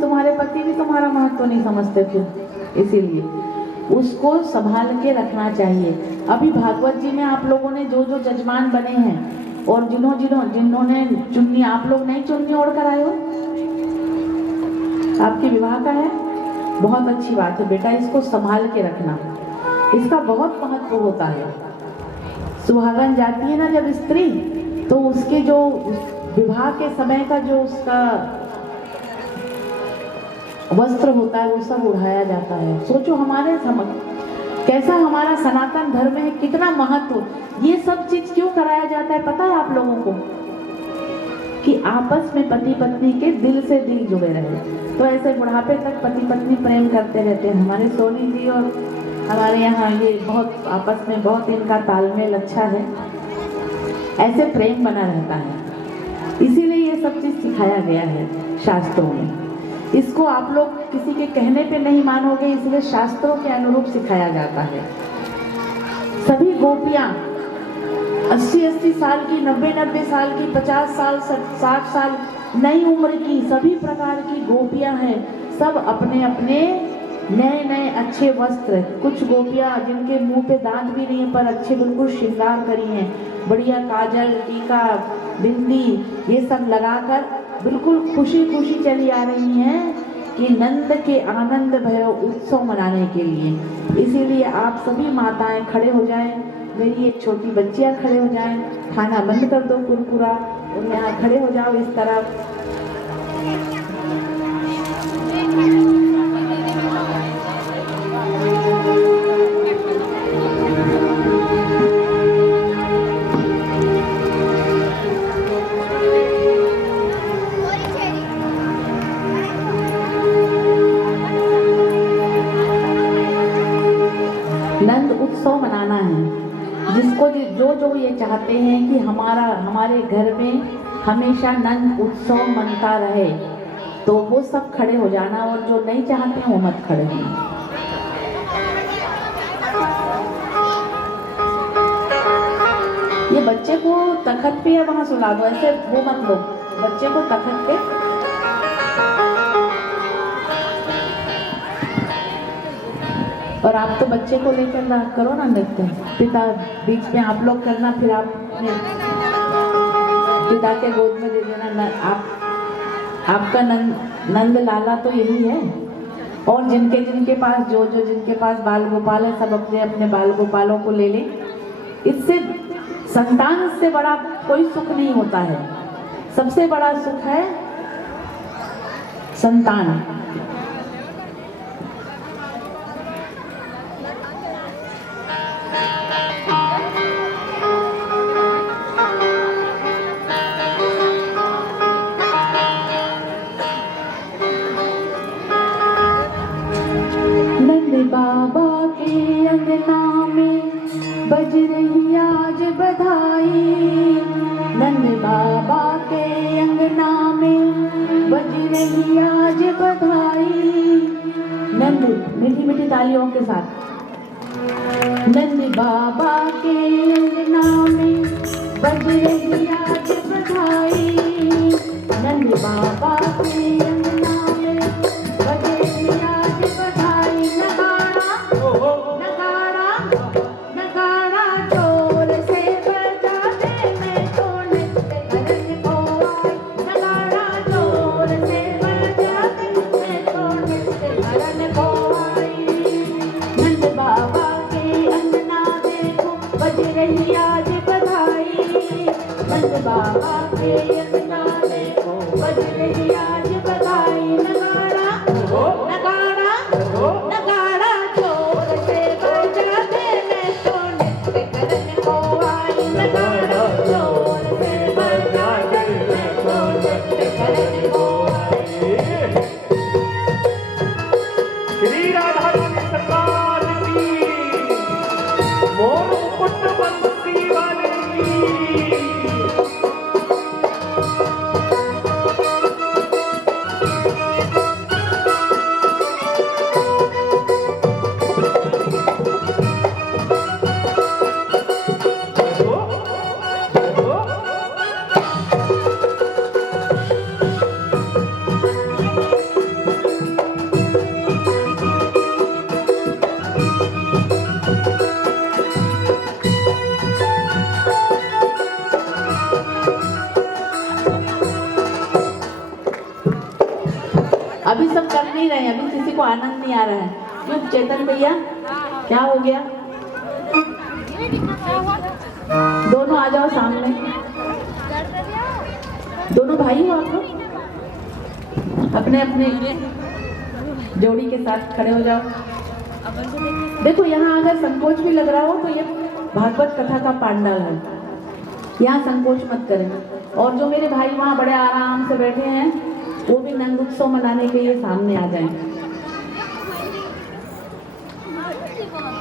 तुम्हारे पति भी तुम्हारा महत्व नहीं समझते थे, इसीलिए उसको संभाल के रखना चाहिए। अभी भागवत जी में आप लोगों ने जो जो जजमान बने हैं और जिन्होंने चुन्नी, आप लोग नहीं चुन्नी ओढ़ कर आए हो, आपके विवाह का है, बहुत अच्छी बात है बेटा, इसको संभाल के रखना, इसका बहुत महत्व होता है। सुहागन जाती है ना जब स्त्री, तो उसके जो विवाह के समय का जो उसका वस्त्र होता है वो सब उड़ाया जाता है। सोचो हमारे कैसा हमारा सनातन धर्म है, कितना महत्व, ये सब चीज क्यों कराया जाता है पता है आप लोगों को? कि आपस में पति पत्नी के दिल से दिल जुड़े रहे। तो ऐसे बुढ़ापे तक पति पत्नी प्रेम करते रहते हैं। हमारे सोनी जी और हमारे यहाँ ये बहुत आपस में बहुत इनका तालमेल अच्छा है, ऐसे प्रेम बना रहता है। इसीलिए ये सब चीज सिखाया गया है शास्त्रों में। इसको आप लोग किसी के कहने पे नहीं मानोगे, इसलिए शास्त्रों के अनुरूप सिखाया जाता है। सभी गोपियां 80-80 साल की, 90-90 साल की, 50 साल, 60 साल, नई उम्र की, सभी प्रकार की गोपियां हैं। सब अपने अपने नए नए अच्छे वस्त्र, कुछ गोपियां जिनके मुंह पे दांत भी नहीं है पर अच्छे बिल्कुल श्रृंगार करी हैं, बढ़िया काजल, टीका, बिंदी, ये सब लगाकर बिल्कुल खुशी खुशी चली आ रही हैं कि नंद के आनंद भय उत्सव मनाने के लिए। इसीलिए आप सभी माताएं खड़े हो जाएं, मेरी एक छोटी बच्चियां खड़े हो जाएं, खाना बंद कर दो कुरकुरा और यहाँ खड़े हो जाओ इस तरफ। नंद उत्सव मनाना है, जिसको जो ये चाहते हैं कि हमारे घर में हमेशा नंद उत्सव मनता रहे, तो वो सब खड़े हो जाना, और जो नहीं चाहते हैं वो मत खड़े होना। ये बच्चे को तखत पे या वहां सुला दो, ऐसे वो मत लो, बच्चे को तखत पे। और आप तो बच्चे को लेकर ना करो ना नृत्य, पिता बीच में आप लोग करना, फिर आप पिता के गोद में दे देना। आपका नंद लाला तो यही है। और जिनके पास जिनके पास बाल गोपाल है, सब अपने अपने बाल गोपालों को ले लें। इससे संतान से बड़ा कोई सुख नहीं होता है, सबसे बड़ा सुख है संतान। बाबा के अंगना में बज रही आज बधाई, नंद बाबा के अंगना में बज रही आज बधाई। नंद मीठी मीठी तालियों के साथ। नंद बाबा के अंगना में बज रही आज बधाई, नंद बाबा के अंगना में बज रही आज बधाई। आज बधाई, नंद बाबा के अंगना में बज रही आज बधाई। अभी सब कर नहीं रहे हैं, अभी किसी को आनंद नहीं आ रहा है। क्यों चेतन भैया, क्या हो गया? दोनों आ जाओ सामने, दोनों भाई हो आप लोग, अपने अपने जोड़ी के साथ खड़े हो जाओ। देखो यहाँ अगर संकोच भी लग रहा हो तो ये भागवत कथा का पांडाल है, यहाँ संकोच मत करें। और जो मेरे भाई वहाँ बड़े आराम से बैठे हैं वो भी नंद उत्सव मनाने के लिए सामने आ जाएं।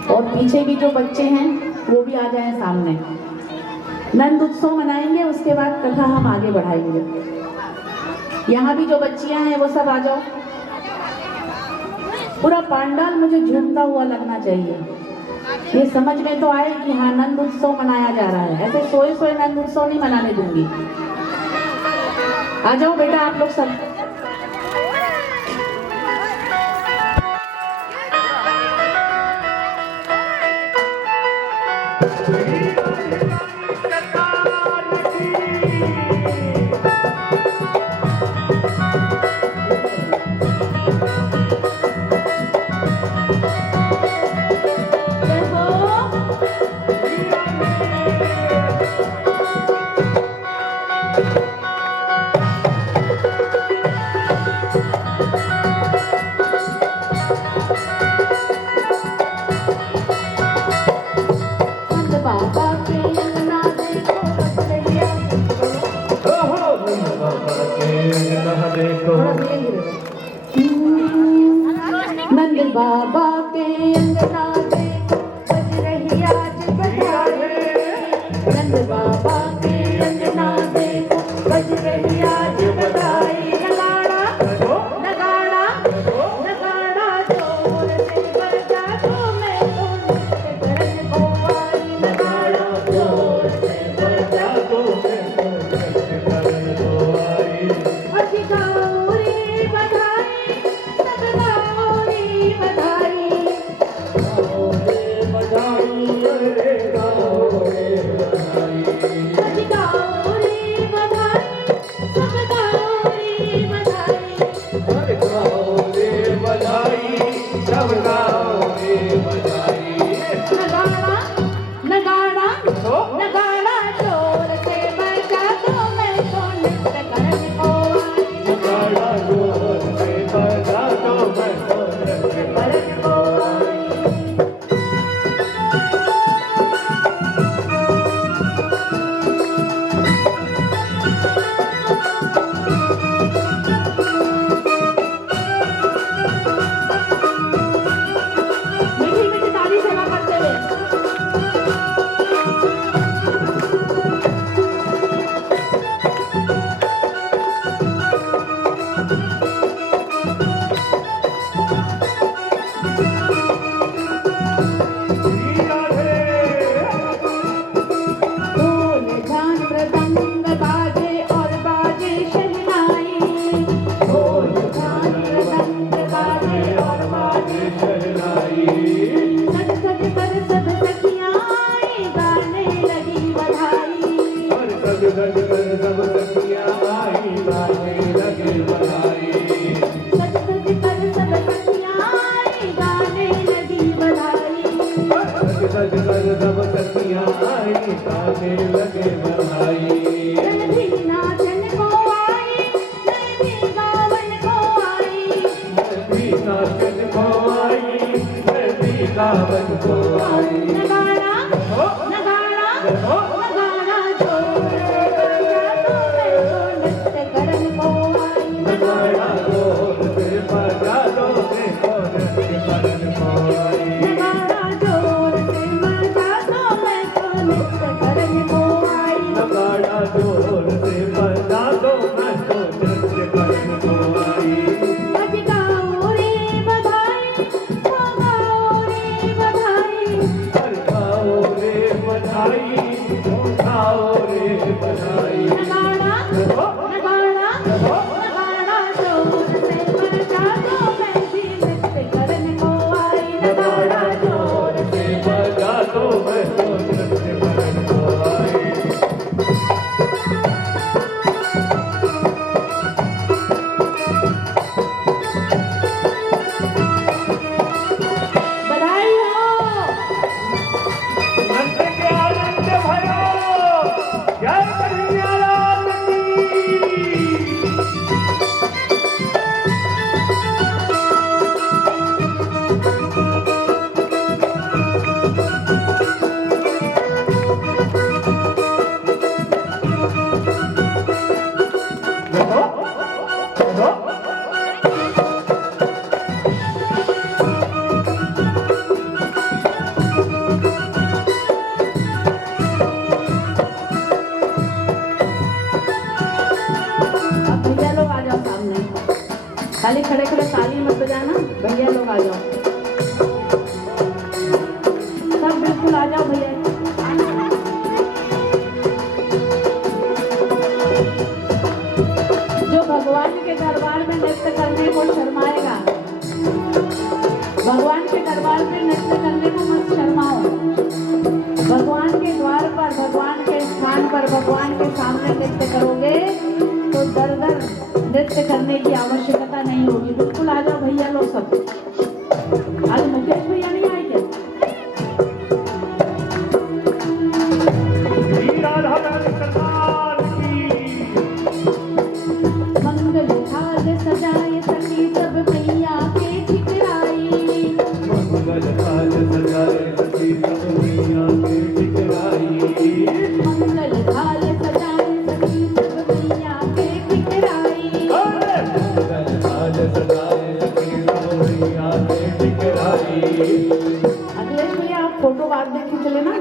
और पीछे भी जो बच्चे हैं वो भी आ जाएं सामने। नंद उत्सव मनाएंगे, उसके बाद कथा हम आगे बढ़ाएंगे। यहाँ भी जो बच्चियां हैं वो सब आ जाओ। पूरा पांडाल मुझे झूमता हुआ लगना चाहिए, ये समझ में तो आए कि हाँ नंद उत्सव मनाया जा रहा है। ऐसे सोए सोए नंद उत्सव नहीं मनाने दूंगी। आ जाओ बेटा आप लोग सब। नंद बाबा के अंगना देखो बज रही आज बधाई। नंद बाबा के अंगना देखो बज रही आज बधाई। नगाड़ा नगाड़ा नगाड़ा जोर से बजा दो, मैं तो नृत्य करने को आई। नगाड़ा जोर से बजा दो, मैं तो नृत्य करने को आई। अजी गाओ रे बधाई, सब गाओ रे बधाई। गाओ रे बधाई, रे गाओ रे बधाई। अजी गाओ रे बधाई, सब गाओ रे बधाई। अरे गाओ रे बधाई, सब गाओ रे बधाई। नगाड़ा नगाड़ा नगाड़ा जोर से बजा दो, मैं तो नृत्य करने को आई। नगाड़ा जोर से बजा दो, मैं तो नृत्य करने को आई। ताली मत बजाना, भैया लोग आ जाओ, सब बिल्कुल आ जाओ भैया। जो भगवान के दरबार में नृत्य करने को शर्माएगा, भगवान के दरबार में नृत्य करने को मत शर्माओ। भगवान के द्वार पर, भगवान के स्थान पर, भगवान के सामने नृत्य करोगे तो दर दर नृत्य करने की आवश्यकता नहीं होगी। बिल्कुल आ जाओ भैया लोग सब। आज मुकेश भैया नहीं आए क्या? मंगल थाल सजाए सखी सब मैया के ठिकराई, मंगल थाल सजाए सखी सब मैया के ठिकराई, मंगल थाल सजाए सखी सब मैया के ठिकराई, मंगल थाल सजाए सखी सब मैया के ठिकराई। अखिलेश भैया आप फोटो बाद में खींच लेना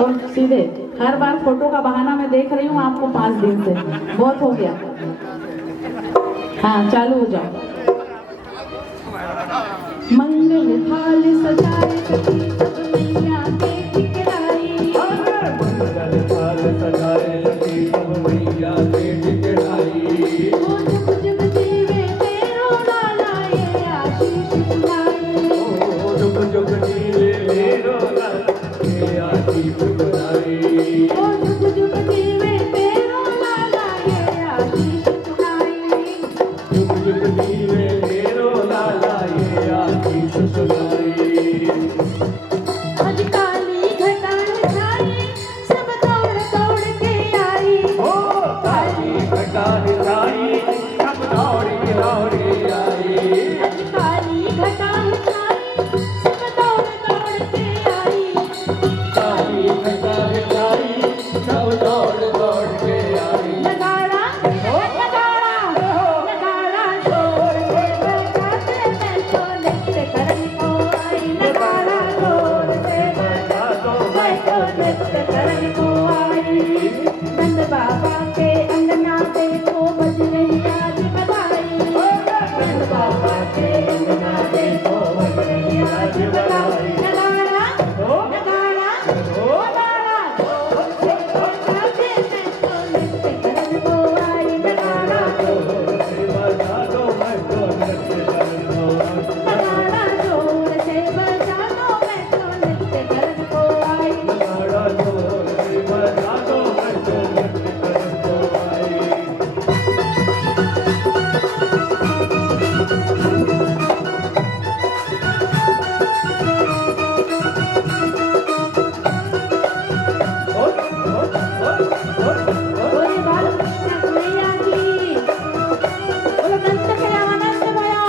और सीधे, हर बार फोटो का बहाना मैं देख रही हूँ आपको 5 दिन से, बहुत हो गया। हाँ चालू हो जाओ। मंगल थाल सजाए सखी सब मैया के ठिकराई, मंगल थाल सजाए सखी सब मैया के ठिकराई, ओ जुग जुग जीवे तेरो लाला ये आशीष सुनाए, ओ जुग जुग जीवे मेरो लाला ये आशीष सुनाई, ओ जुग जुग जीवे तेरो लाला ये आशीष सुनाए, जुग जुग जीवे मेरो लाला ये आशीष सुनाई। आज काली घटा छाई सब दौड़ दौड़ के आई, ओ काली घटा छाई सब दौड़ी दौड़ी आई, आज काली घटा छाई सब दौड़ दौड़ के आई, काली घटा छाई सब दौड़ दौड़ के आई। नगाड़ा नगाड़ा नगाड़ा छोड़ के बजाते मैं तो नृत्य करने को आई, नगाड़ा छोड़ के बजाते मैं तो नृत्य करने को आई, नंद बाबा के अंगना देखो बज रही आज बधाई, नंद बाबा के अंगना देखो बज रही आज बधाई, नगाड़ा नगाड़ा नगाड़ा छोड़ के बजाते मैं तो नृत्य करने को आई, नगाड़ा से बजा दो मैं तो नृत्य करना, नगाड़ा जोर से बजा दो मैं तो नृत्य करने को आई, नाड़ा जोर से बजा दो मैं तो नृत्य करना आई। बोले बालकृष्ण मैया की, बोले नंद के आनंद भयो,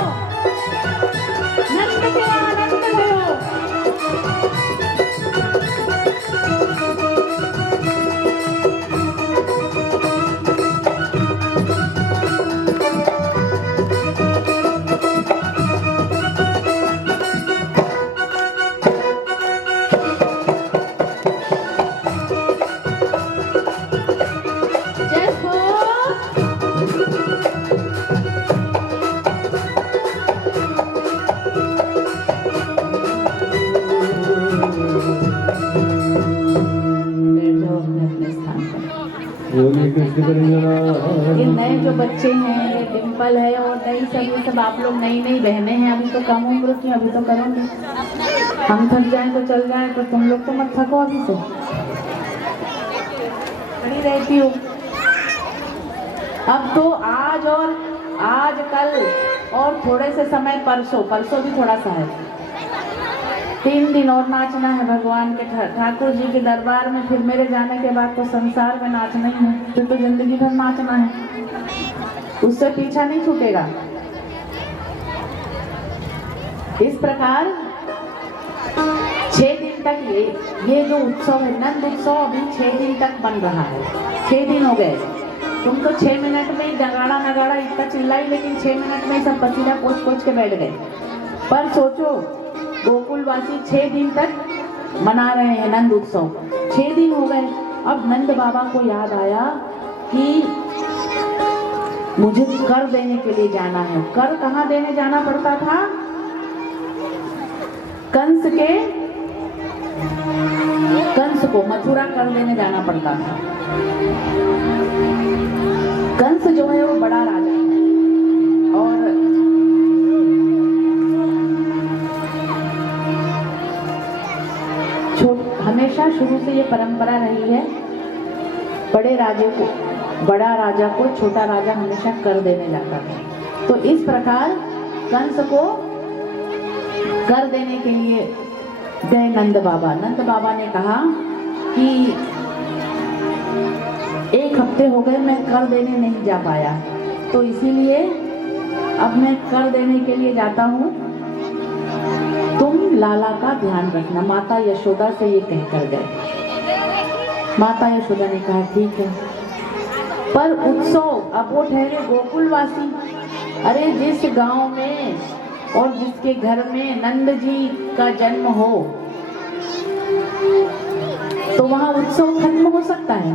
नंद के आनंद भयो। जय हो। बैठ जाओ अपने स्थान पर। बोले कृष्ण कन्हैया ये नए जो बच्चे हैं, ये डिम्पल है और नई सब, ये सब आप लोग नई नई बहनें हैं, अभी तो कम उम्र की, अभी तो करोगे। हम थक जाएं तो चल जाएं, पर तुम लोग तो मत थको अभी से, खड़ी रहती हो। अब तो आज कल और थोड़े से समय परसों भी थोड़ा सा है, 3 दिन और नाचना है भगवान के ठाकुर जी के दरबार में। फिर मेरे जाने के बाद तो संसार में नाचना ही है, फिर तो जिंदगी भर नाचना है, उससे पीछा नहीं छूटेगा। इस प्रकार 6 दिन तक ये जो उत्सव है, नंद उत्सव, अभी 6 दिन तक बन रहा है। 6 दिन हो गए, तुम तो 6 मिनट में ही नगाड़ा नगाड़ा इतना चिल्लाई, लेकिन 6 मिनट में ही सब पसीना पोंछ के बैठ गए। पर सोचो, गोकुलवासी 6 दिन तक मना रहे हैं नंद उत्सव, 6 दिन हो गए। अब नंद बाबा को याद आया कि मुझे कर देने के लिए जाना है। कर कहाँ देने जाना पड़ता था? कंस को मथुरा कर देने जाना पड़ता था। कंस जो है वो बड़ा राजा है और हमेशा शुरू से ये परंपरा रही है, बड़ा राजा को छोटा राजा हमेशा कर देने जाता था। तो इस प्रकार कंस को कर देने के लिए गए नंद बाबा। नंद बाबा ने कहा कि 1 हफ्ते हो गए मैं कर देने नहीं जा पाया, तो इसीलिए अब मैं कर देने के लिए जाता हूँ, तुम लाला का ध्यान रखना। माता यशोदा से ये कहकर गए। माता यशोदा ने कहा ठीक है। पर उत्सव, अब वो ठहरे गोकुलवासी। अरे जिस गांव में और जिसके घर में नंद जी का जन्म हो तो वहाँ उत्सव खत्म हो सकता है?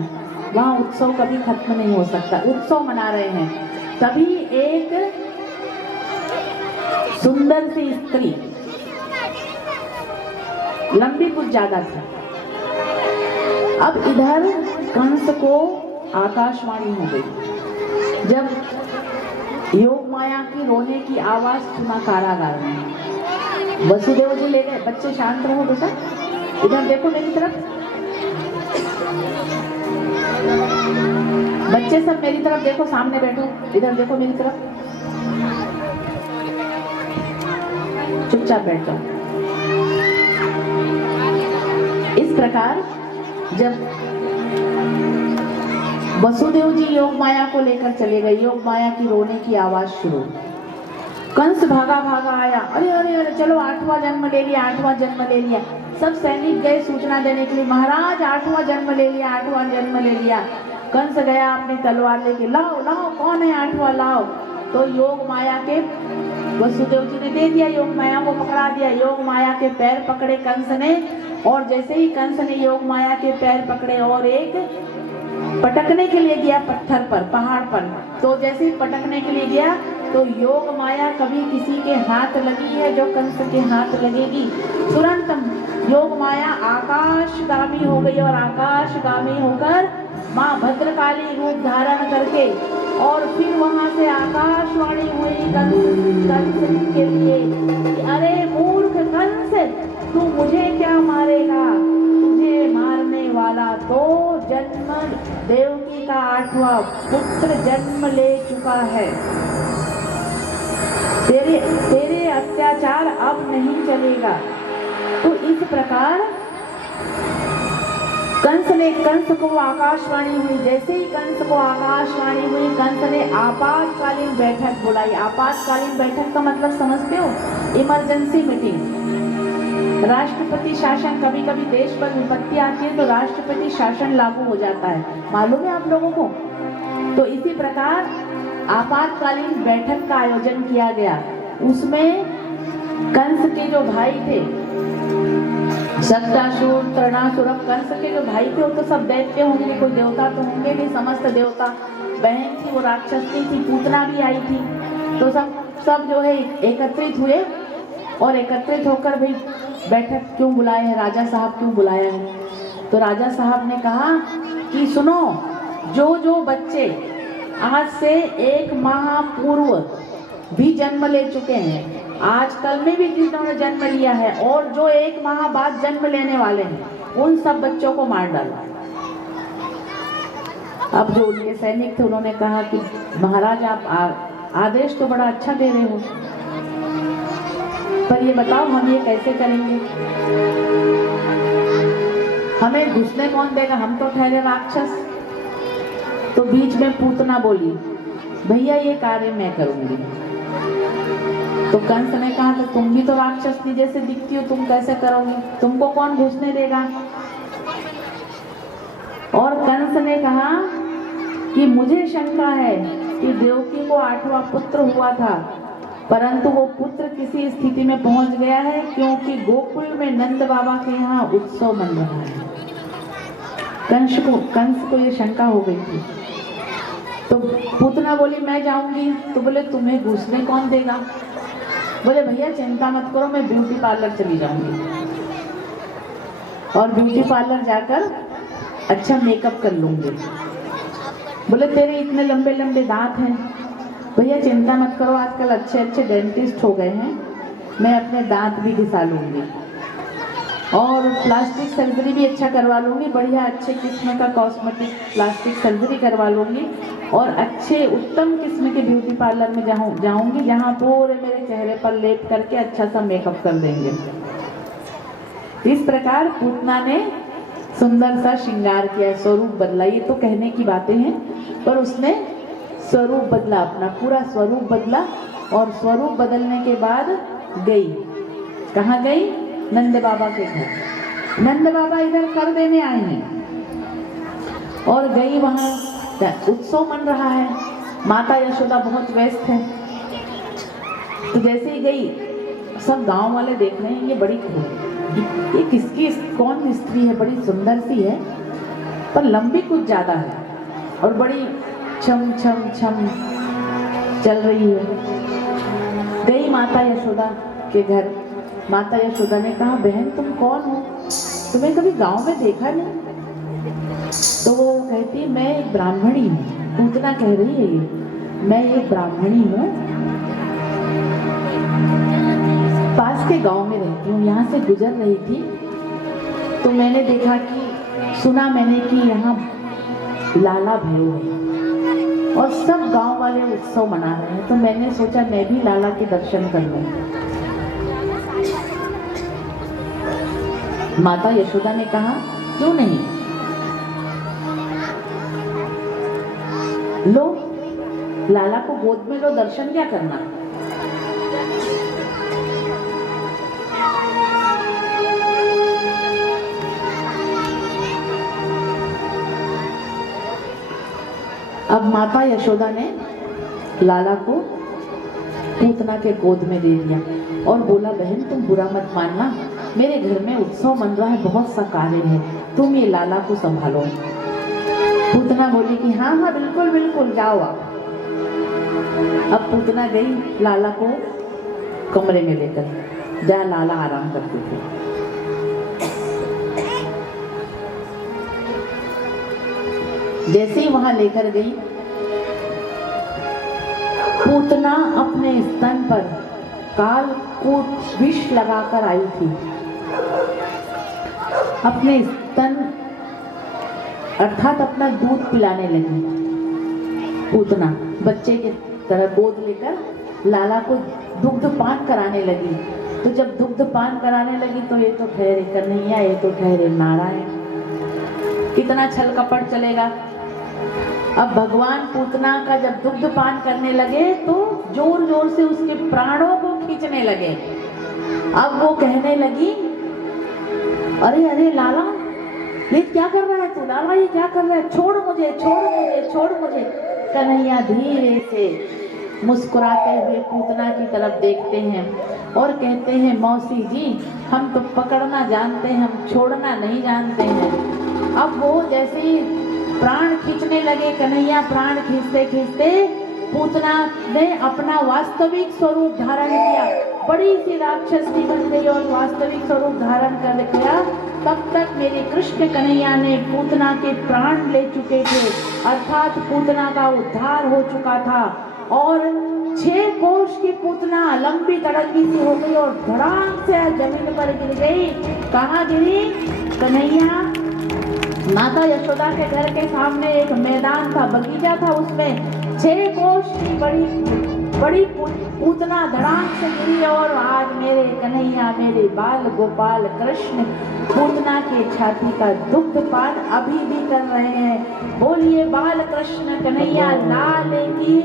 वहाँ उत्सव कभी खत्म नहीं हो सकता। उत्सव मना रहे हैं। तभी एक सुंदर सी स्त्री, लंबी कुछ ज्यादा थी। अब इधर कंस को आकाशवाणी हो गई जब योग माया की रोने की आवाज सुना कारागार में। वसुदेव जी ले गए। बच्चे शांत रहो बेटा, इधर देखो मेरी तरफ। बच्चे सब मेरी तरफ देखो, सामने बैठो, इधर देखो मेरी तरफ। चुपचाप बैठ जाओ। इस प्रकार जब वसुदेव जी योग माया को लेकर चले गए, योग माया की रोने की आवाज शुरू। कंस भागा भागा आया। अरे अरे अरे चलो 8वां जन्म ले लिया, 8वां जन्म ले लिया। सब सैनिक गए सूचना देने के लिए, महाराज 8वां जन्म ले लिया, 8वां जन्म ले लिया। कंस गया अपनी तलवार लेके, लाओ लाओ कौन है 8वां लाओ। तो योग माया के वसुदेव जी ने दे दिया, योग माया को पकड़ा दिया। योग माया के पैर पकड़े कंस ने, और जैसे ही कंस ने योग माया के पैर पकड़े और एक पटकने के लिए गया पत्थर पर, पहाड़ पर, तो जैसे ही पटकने के लिए गया तो योग माया कभी किसी के हाथ लगी है जो कंस के हाथ लगेगी। तुरंत योग माया आकाशगामी हो गई और आकाशगामी होकर माँ भद्रकाली रूप धारण करके, और फिर वहां से आकाशवाणी हुई कंस के लिए, अरे मूर्ख कंस, तू मुझे क्या मारेगा? तुझे मारने वाला तो जन्म देवकी का 8वां पुत्र जन्म ले चुका है। तेरे अत्याचार अब नहीं चलेगा। तो इस प्रकार कंस को आकाशवाणी हुई। जैसे ही कंस को आकाशवाणी हुई, कंस ने आपातकालीन बैठक बुलाई। आपातकालीन बैठक का मतलब समझते हो? Emergency meeting. राष्ट्रपति शासन, कभी कभी देश पर विपत्ति आती है तो राष्ट्रपति शासन लागू हो जाता है, मालूम है आप लोगों को? तो इसी प्रकार आपातकालीन बैठक का आयोजन किया गया। उसमें कंस के जो भाई थे, शक्तासुर, तृणासुर, कंस के जो भाई थे वो तो सब दैत्य होंगे, कोई देवता तो होंगे नहीं, समस्त देवता। बहन थी वो राक्षसी थी, पूतना भी आई थी। तो सब जो है एकत्रित हुए, और एकत्रित होकर भाई बैठक क्यों बुलाए हैं, राजा साहब क्यों बुलाया है? तो राजा साहब ने कहा कि सुनो, जो बच्चे आज से 1 माह पूर्व भी जन्म ले चुके हैं, आजकल में भी जिन्होंने जन्म लिया है, और जो 1 माह बाद जन्म लेने वाले हैं, उन सब बच्चों को मार डाला। अब जो उनके सैनिक थे उन्होंने कहा कि महाराज आप आदेश तो बड़ा अच्छा दे रहे हो, पर ये बताओ हम ये कैसे करेंगे? हमें घुसने कौन देगा? हम तो ठहरे राक्षस। तो बीच में पूतना बोली, भैया ये कार्य मैं करूंगी। तो कंस ने कहा कि तुम भी तो राक्षसनी जैसे दिखती हो, तुम कैसे करोगी? तुमको कौन घुसने देगा? और कंस ने कहा कि मुझे शंका है कि देवकी को 8वां पुत्र हुआ था, परंतु वो पुत्र किसी स्थिति में पहुंच गया है, क्योंकि गोकुल में नंद बाबा के यहाँ उत्सव मन रहा है। कंस को ये शंका हो गई थी। तो पूतना बोली मैं जाऊंगी। तो बोले तुम्हें घुसने कौन देगा? बोले भैया चिंता मत करो, मैं ब्यूटी पार्लर चली जाऊंगी और ब्यूटी पार्लर जाकर अच्छा मेकअप कर लूंगी। बोले तेरे इतने लंबे लंबे दांत हैं। भैया चिंता मत करो, आजकल अच्छे अच्छे डेंटिस्ट हो गए हैं, मैं अपने दांत भी घिसा लूंगी और प्लास्टिक सर्जरी भी अच्छा करवा लूंगी, बढ़िया अच्छे किस्म का कॉस्मेटिक प्लास्टिक सर्जरी करवा लूंगी और अच्छे उत्तम किस्म के ब्यूटी पार्लर में जाऊंगी जहां पूरे मेरे चेहरे पर लेप करके अच्छा सा मेकअप कर देंगे। इस प्रकार पूतना ने सुंदर सा श्रृंगार किया, स्वरूप बदला। ये तो कहने की बातें हैं, पर उसने स्वरूप बदला, अपना पूरा स्वरूप बदला। और स्वरूप बदलने के बाद गई, कहाँ गई? नंद बाबा के घर। नंद बाबा इधर कर देने आए हैं और गई, वहां उत्सव मन रहा है, माता यशोदा बहुत व्यस्त है। तो जैसे ही गई, सब गांव वाले देख रहे हैं, ये बड़ी ये किसकी, कौन स्त्री है, बड़ी सुंदर सी है पर लंबी कुछ ज्यादा है और बड़ी छम छम छम चल रही है। गई माता यशोदा के घर। माता यशोदा ने कहा बहन तुम कौन हो, तुम्हें कभी गांव में देखा नहीं? तो वो कहती मैं एक ब्राह्मणी हूँ। पूतना कह रही है ये, मैं एक ब्राह्मणी हूँ, पास के गांव में रहती हूँ, यहाँ से गुजर रही थी तो मैंने देखा कि सुना मैंने कि यहाँ लाला भैरव है और सब गांव वाले उत्सव मना रहे हैं, तो मैंने सोचा मैं भी लाला के दर्शन कर लूं। माता यशोदा ने कहा क्यों नहीं, लो लाला को गोद में लो, दर्शन क्या करना। अब माता यशोदा ने लाला को पूतना के गोद में दे दिया और बोला बहन तुम बुरा मत मानना, मेरे घर में उत्सव मन रहा है, बहुत सा कार्य है, तुम ये लाला को संभालो। पूतना बोली कि हाँ हाँ बिल्कुल बिल्कुल जाओ आप। अब पूतना गई लाला को कमरे में लेकर, जहाँ लाला आराम करते थे। जैसे ही वहां लेकर गई, पूतना अपने स्तन पर कालकूट विष लगाकर आई थी। अपने स्तन अर्थात अपना दूध पिलाने लगी। पूतना बच्चे की तरह गोद लेकर लाला को दुग्ध पान कराने लगी। तो जब दुग्ध पान कराने लगी तो ये तो ठहरे कन्हैया, ये तो ठहरे नारायण, कितना छल कपट चलेगा। अब भगवान पूतना का जब दुग्ध पान करने लगे तो जोर जोर से उसके प्राणों को खींचने लगे। अब वो कहने लगी अरे अरे लाला ये क्या कर रहा है तू, लाला ये क्या कर रहा है, छोड़ मुझे छोड़ मुझे छोड़ मुझे। कन्हैया धीरे से मुस्कुराते हुए पूतना की तरफ देखते हैं और कहते हैं मौसी जी हम तो पकड़ना जानते हैं, हम छोड़ना नहीं जानते हैं। अब वो जैसे ही प्राण खींचने लगे, कन्हैया प्राण खींचते खींचते पूतना ने अपना वास्तविक स्वरूप धारण किया, बड़ी सी राक्षसी बन गई और वास्तविक स्वरूप धारण कर किया। तब तक मेरे कृष्ण कन्हैया ने पूतना के प्राण ले चुके थे, अर्थात पूतना का उद्धार हो चुका था और 6 कोष की पूतना लंबी तड़ंगी सी हो गई और धड़ाम से जमीन पर गिर गई। कहाँ गिरी? कन्हैया माता यशोदा के घर के सामने एक मैदान था, बगीचा था, उसमें 6 कोष की बड़ी पूतना धड़ाम से गिरी और आज मेरे कन्हैया मेरे बाल गोपाल कृष्ण पूतना के छाती का दुग्ध पान अभी भी कर रहे हैं। बोलिए बाल कृष्ण कन्हैया लाल की।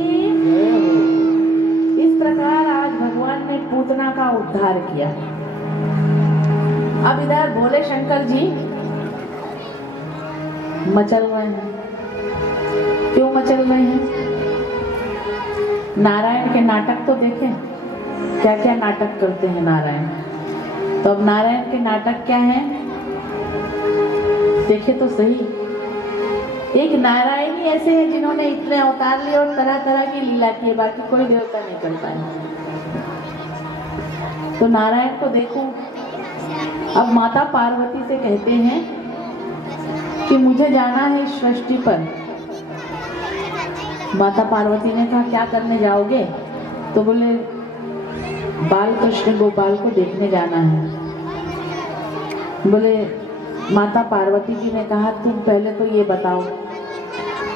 इस प्रकार आज भगवान ने पूतना का उद्धार किया। अब इधर भोले शंकर जी मचल रहे हैं। क्यों मचल रहे हैं? नारायण के नाटक तो देखें, क्या क्या नाटक करते हैं नारायण। तो अब नारायण के नाटक क्या हैं देखे तो सही। एक नारायणी ही ऐसे हैं जिन्होंने इतने अवतार लिए और तरह तरह की लीला की है, बाकी कोई देवता नहीं कर पाए। तो नारायण को देखो, अब माता पार्वती से कहते हैं कि मुझे जाना है सृष्टि पर। माता पार्वती ने कहा क्या करने जाओगे? तो बोले बाल कृष्ण गोपाल को देखने जाना है। बोले माता पार्वती जी ने कहा तुम पहले तो ये बताओ,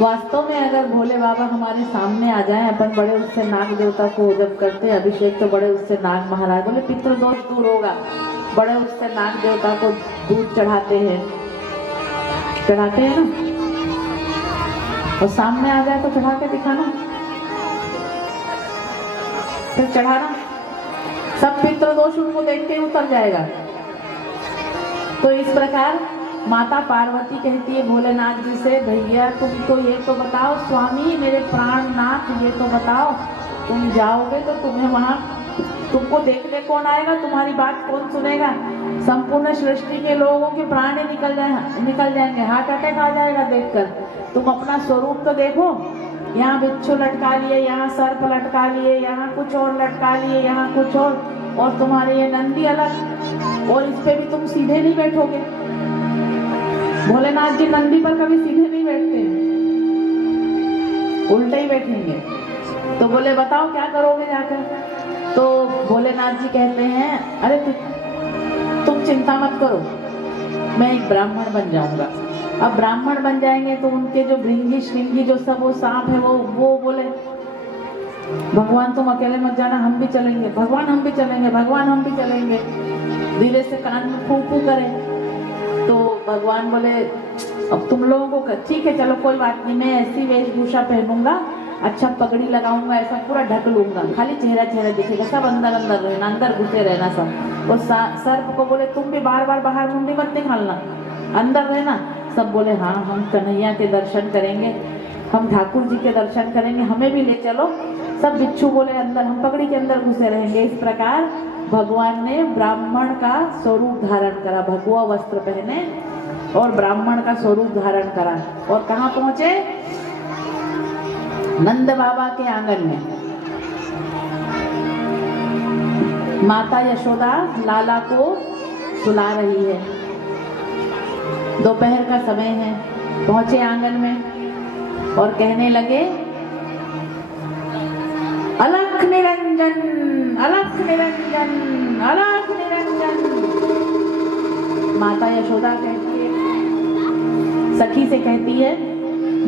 वास्तव में अगर भोले बाबा हमारे सामने आ जाएं, अपन बड़े उससे नाग देवता को जब करते हैं अभिषेक तो बड़े उससे नाग महाराज, बोले पितृदोष दूर होगा, बड़े उससे नाग देवता को दूध चढ़ाते हैं ना, और सामने आ जाए तो चढ़ा के दिखाना, फिर चढ़ाना, सब पितृदोष उनको देख के उतर जाएगा। तो इस प्रकार माता पार्वती कहती है भोलेनाथ जी से, भैया तुम तो ये तो बताओ स्वामी मेरे प्राणनाथ, ये तो बताओ तुम जाओगे तो तुम्हें वहां तुमको देखने कौन आएगा, तुम्हारी बात कौन सुनेगा? संपूर्ण सृष्टि के लोगों के प्राण निकल जाएंगे, हार्ट अटैक आ जाएगा देखकर। तुम अपना स्वरूप तो देखो, यहाँ बिच्छू लटका लिए, यहाँ सर्प लटका लिए, यहाँ कुछ और लटका लिए, यहाँ कुछ और तुम्हारे ये नंदी अलग, और इस पे भी तुम सीधे नहीं बैठोगे। भोलेनाथ जी नंदी पर कभी सीधे नहीं बैठते, उल्टे ही बैठेंगे। तो बोले बताओ क्या करोगे जाकर? तो भोलेनाथ जी कहते हैं अरे तुम चिंता मत करो, मैं एक ब्राह्मण बन जाऊंगा। अब ब्राह्मण बन जाएंगे तो उनके जो भृंगी श्रृंगी जो सब वो सांप है वो बोले भगवान तुम अकेले मत जाना, हम भी चलेंगे, भगवान हम भी चलेंगे, भगवान हम भी चलेंगे, धीरे से कान में फू फू करें। तो भगवान बोले अब तुम लोगों को ठीक है चलो कोई बात नहीं, मैं ऐसी वेशभूषा पहनूंगा, अच्छा पगड़ी लगाऊंगा, ऐसा पूरा ढक लूंगा, खाली चेहरा चेहरा दिखेगा, सब अंदर अंदर रहना, अंदर घुसे रहना सब। और सर्प को बोले तुम भी बार बार बाहर मुंडी मत निकालना, अंदर रहना। सब बोले हाँ हम कन्हैया के दर्शन करेंगे, हम ठाकुर जी के दर्शन करेंगे, हमें भी ले चलो। सब बिच्छू बोले अंदर, हम पगड़ी के अंदर घुसे रहेंगे। इस प्रकार भगवान ने ब्राह्मण का स्वरूप धारण करा, भगवा वस्त्र पहने और ब्राह्मण का स्वरूप धारण करा। और कहाँ पहुंचे? नंद बाबा के आंगन में। माता यशोदा लाला को सुला रही है, दोपहर का समय है। पहुंचे आंगन में और कहने लगे अलख निरंजन, अलख निरंजन, अलख निरंजन। माता यशोदा कहती है, सखी से कहती है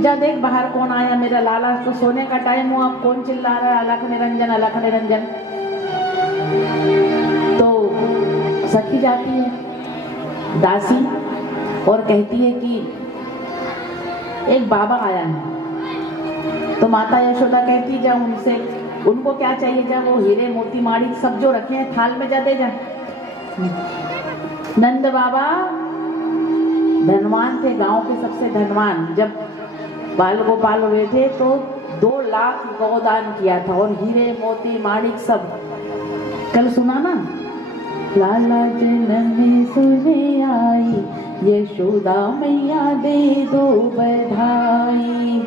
जा देख बाहर कौन आया, मेरा लाला तो सोने का टाइम हुआ, अब कौन चिल्ला रहा है अलख निरंजन, अलख निरंजन। तो सखी जाती है दासी और कहती है कि एक बाबा आया है। तो माता यशोदा कहती जा उनसे, उनको क्या चाहिए, जा वो हीरे मोती माणिक सब जो रखे हैं थाल में जा दे जा। नंद बाबा धनवान थे, गांव के सबसे धनवान। जब बाल गोपाल हुए थे तो 2 लाख गौदान किया था और हीरे मोती माणिक सब। कल सुना ना, लाला जननी सुने आई, यशोदा मैया दे दो बधाई,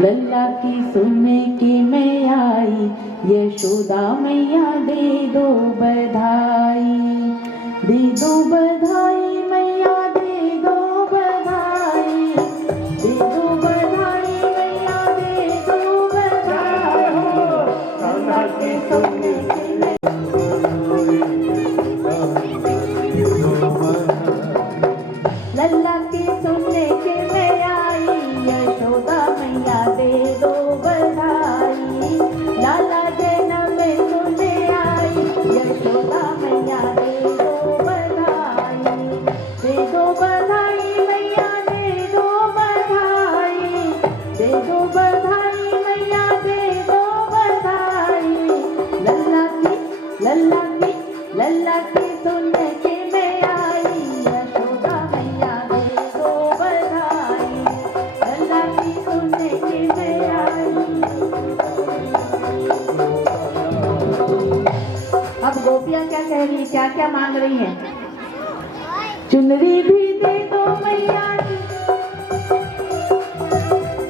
लल्ला की सुने की मैं आई, यशोदा मैया दे दो बधाई, दे दो बधाई मैया दे दो बधाई, दे दो बधाई मैया दे दो बधाई, लल्ला की सुने की मैं लल्ला की सुनने के मैं आई, यशोदा मैया दे दो बधाई, लाला जन्म में सुने आई, यशोदा मैया दे दो बधाई, दे दो बधाई मैया दे दो बधाई, दे दो बधाई मैया दे दो बधाई, लल्ला की सुनने के मैं आई, यशोदा मैया दे दो बधाई, लल्ला की सुनने के मैं आई। अब गोपियां क्या कह रही, क्या क्या मांग रही हैं? चुनरी भी दे दो मैया,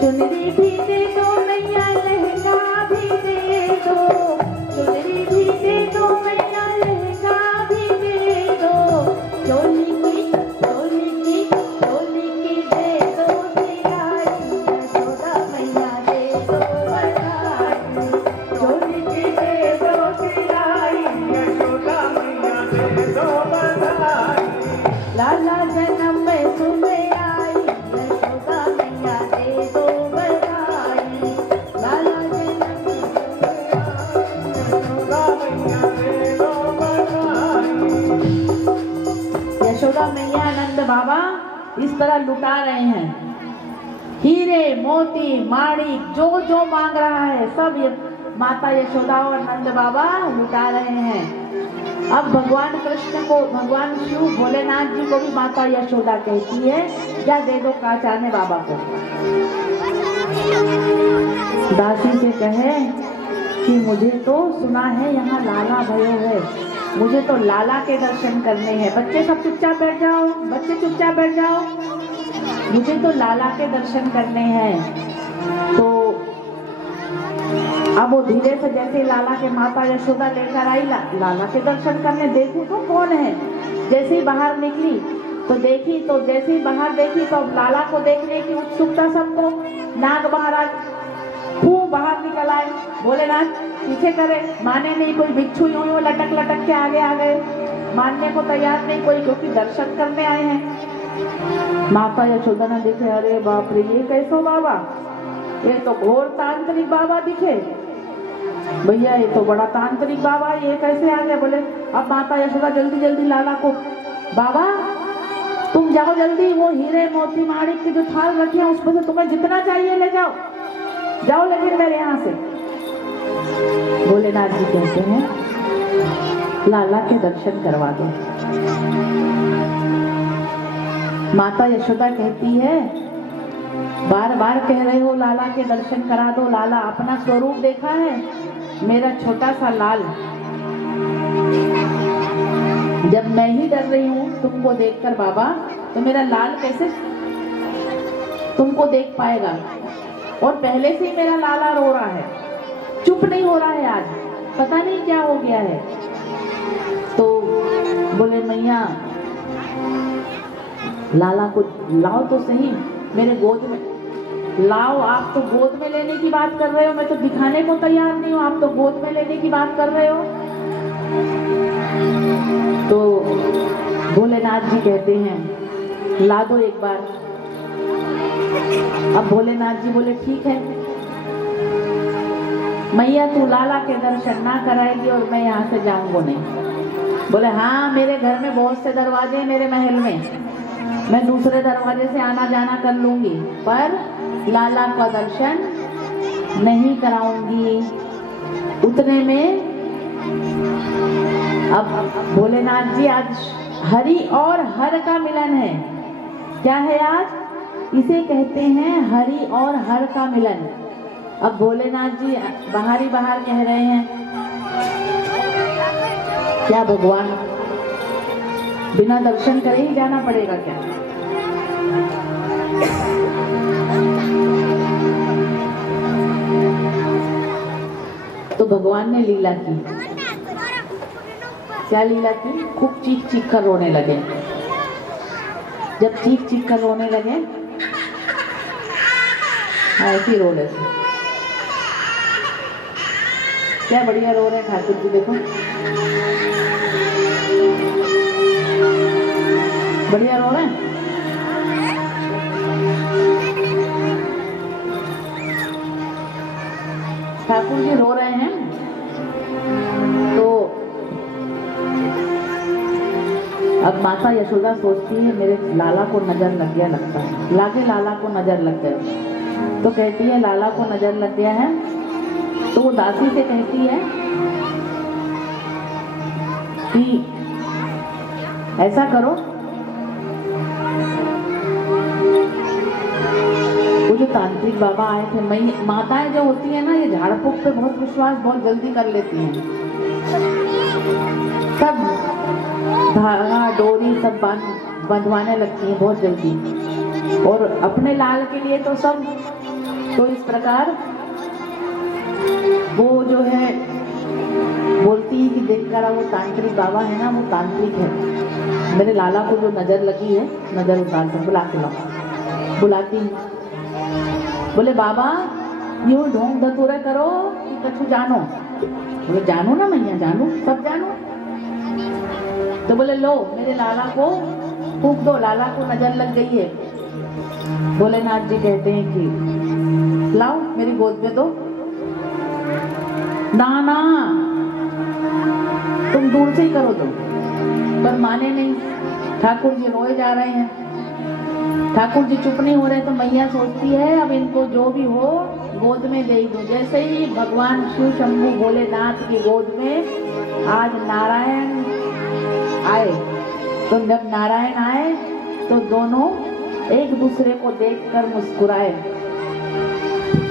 चुनरी भी दे दो मैया लहंगा भी दे दो, चुनरी भी दे दो मैया लहंगा भी दे दो, चोली की दे दो सिलाई, यशोदा मैया दे दो बधाई, चोली की दे दो सिलाई, यशोदा मैया दे दो बधाई। लाला जन्म में सुबह आई, यशोदा मैया दे दो बधाई, लाला जन्म में यशोदा मैया दे दो बधाई। यशोदा मैया नंद बाबा इस तरह लुटा रहे हैं, हीरे मोती माणिक जो जो मांग रहा है सब ये माता यशोदा और नंद बाबा लुटा रहे हैं। अब भगवान कृष्ण को, भगवान शिव भोलेनाथ जी को भी माता यशोदा कहती है, क्या दे दो काचाने बाबा को। दासी से कहे कि मुझे तो सुना है यहाँ लाला भयो है, मुझे तो लाला के दर्शन करने हैं। बच्चे सब चुपचाप बैठ जाओ, बच्चे चुपचाप बैठ जाओ, मुझे तो लाला के दर्शन करने हैं। तो अब वो धीरे से जैसे लाला के माता यशोदा लेकर आई लाला के दर्शन करने, देखूं तो कौन है। जैसे ही बाहर निकली तो देखी, तो जैसे ही बाहर देखी तो अब लाला को देखने की उत्सुकता सबको। नाग महाराज खूब बाहर निकल आए, भोलेनाथ पीछे करे, माने नहीं कोई, भिक्षु यूं लटक लटक के आगे आ गए, मानने को तैयार नहीं कोई, क्योंकि दर्शन करने आए हैं। माता यशोदा ने देखे, अरे बाप रे ये कैसो बाबा, ये तो घोर तांत्रिक बाबा दिखे भैया, ये तो बड़ा तांत्रिक बाबा, ये कैसे आ गया। बोले अब माता यशोदा जल्दी जल्दी लाला को, बाबा तुम जाओ जल्दी, वो हीरे मोती माणिक के जो थाल रखे हैं उसमें से तुम्हें जितना चाहिए ले जाओ, जाओ लेकिन मेरे यहाँ से। भोलेनाथ जी कहते हैं लाला के दर्शन करवा दो। माता यशोदा कहती है बार बार कह रहे हो लाला के दर्शन करा दो, लाला अपना स्वरूप देखा है, मेरा छोटा सा लाल, जब मैं ही डर रही हूँ तुमको देखकर बाबा, तो मेरा लाल कैसे तुमको देख पाएगा। और पहले से ही मेरा लाला रो रहा है, चुप नहीं हो रहा है, आज पता नहीं क्या हो गया है। तो बोले मैया लाला को लाओ तो सही मेरे गोद में, लाओ। आप तो गोद में लेने की बात कर रहे हो, मैं तो दिखाने को तैयार नहीं हूँ, आप तो गोद में लेने की बात कर रहे हो। तो भोलेनाथ जी कहते हैं ला दो एक बार। अब भोलेनाथ जी बोले ठीक है मैया, तू लाला के दर्शन ना कराएगी और मैं यहाँ से जाऊंगा नहीं। बोले हाँ, मेरे घर में बहुत से दरवाजे हैं, मेरे महल में, मैं दूसरे दरवाजे से आना जाना कर लूंगी, पर लाला का दर्शन नहीं कराऊंगी। उतने में अब भोलेनाथ जी आज हरि और हर का मिलन है। क्या है आज? इसे कहते हैं हरि और हर का मिलन। अब भोलेनाथ जी बाहर ही बाहर कह रहे हैं, क्या भगवान बिना दर्शन करे ही जाना पड़ेगा क्या? तो भगवान ने लीला की। क्या लीला की? खूब चीख चीख कर रोने लगे। जब चीख चीख कर रोने लगे, ऐसे रो रहे थे। क्या बढ़िया रो रहे हैं ठाकुर जी, देखो बढ़िया रो रहे हैं। ठाकुर जी रो रहे हैं। तो अब माता यशोदा सोचती है मेरे लाला को नजर लग गया, लगता है लागे लाला को नजर लग गया। तो कहती है लाला को नजर लग गया है। तो वो दासी से कहती है कि ऐसा करो, वो जो तांत्रिक बाबा आए थे, माताएं जो होती है ना, ये झाड़ फूक पे बहुत विश्वास बहुत जल्दी कर लेती हैं। सब धागा डोरी सब बंधवाने लगती हैं बहुत जल्दी, और अपने लाल के लिए तो सब तो इस प्रकार वो जो है बोलती है कि देख कर वो तांत्रिक बाबा है ना, वो तांत्रिक है। मेरे लाला को जो नजर लगी है, नजर उतार कर बुला के लाओ। बुलाती बोले बाबा यूं ढोंग धतूरे करो कि कछु जानो। बोले जानू ना मैया, जानू, सब जानू। तो बोले लो मेरे लाला को फूक दो, लाला को नजर लग गई है। भोलेनाथ जी कहते हैं कि लाओ मेरी गोद में दो। ना ना तुम दूर से ही करो दो, पर माने नहीं। ठाकुर जी रोए जा रहे हैं, ठाकुर जी चुप नहीं हो रहे। तो मैया सोचती है अब इनको जो भी हो गोद में दे दो। जैसे ही भगवान शिव शंभू भोलेनाथ की गोद में आज नारायण आए, तो जब नारायण आए तो दोनों एक दूसरे को देखकर मुस्कुराए।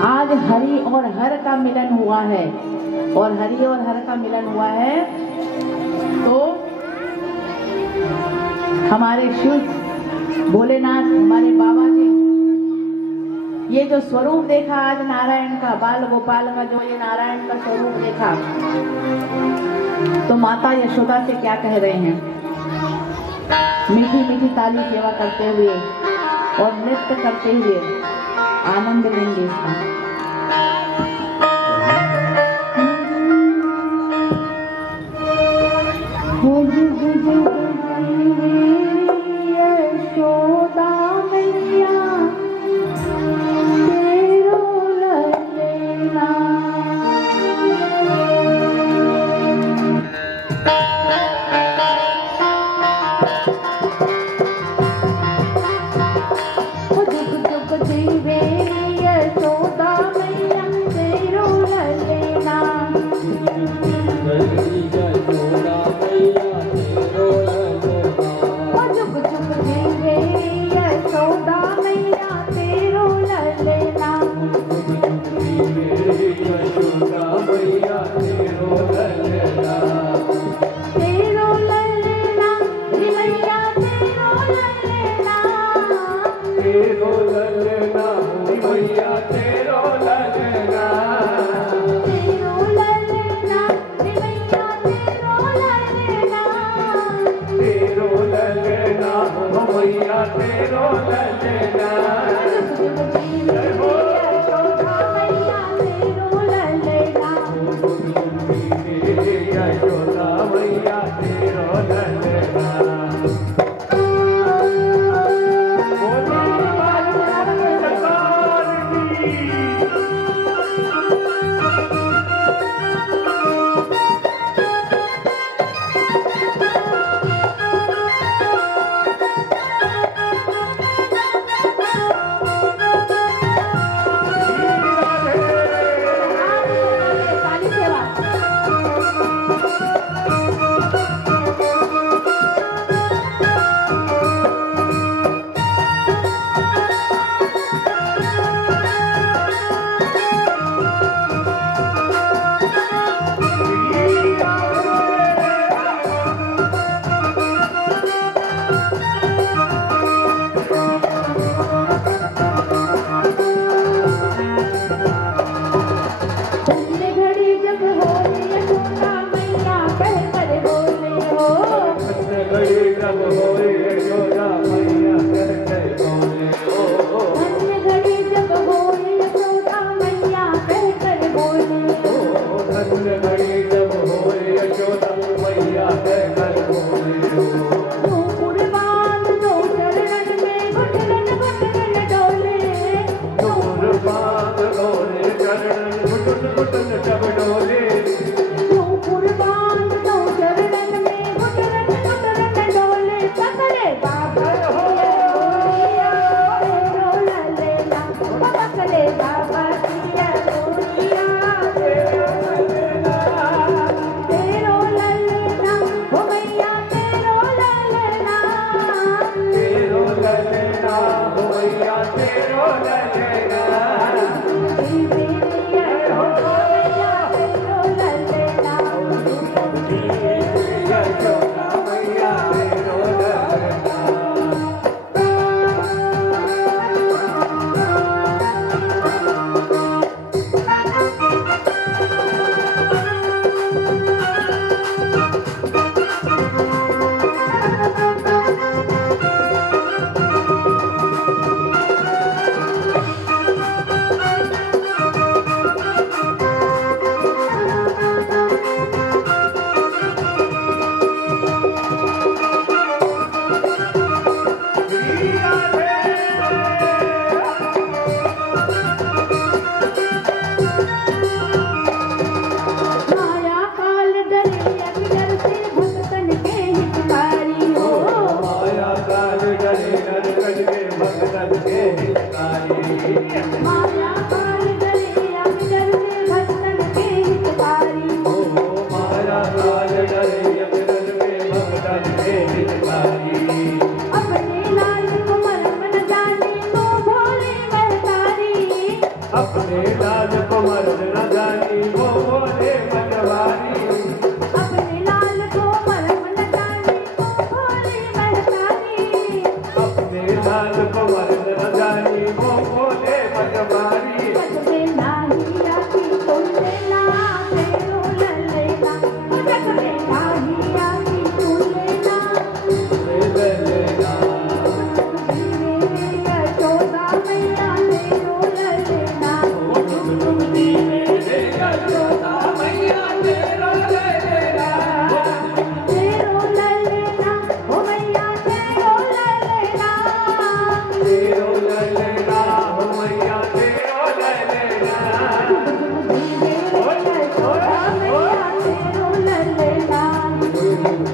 आज हरि और हर का मिलन हुआ है, और हरि और हर का मिलन हुआ है तो हमारे शिव भोलेनाथ, हमारे बाबा जी, ये जो स्वरूप देखा आज नारायण का, बाल गोपाल का जो ये नारायण का स्वरूप देखा, तो माता यशोदा से क्या कह रहे हैं? मीठी मीठी ताली सेवा करते हुए और नृत्य करते हुए आनंद लेंगे इसका। यशोदा मैया तेरो ललना, जुग जुग जीवे यशोदा मैया तेरो ललना। जुग जुग जीवे यशोदा मैया तेरो ललना। तेरो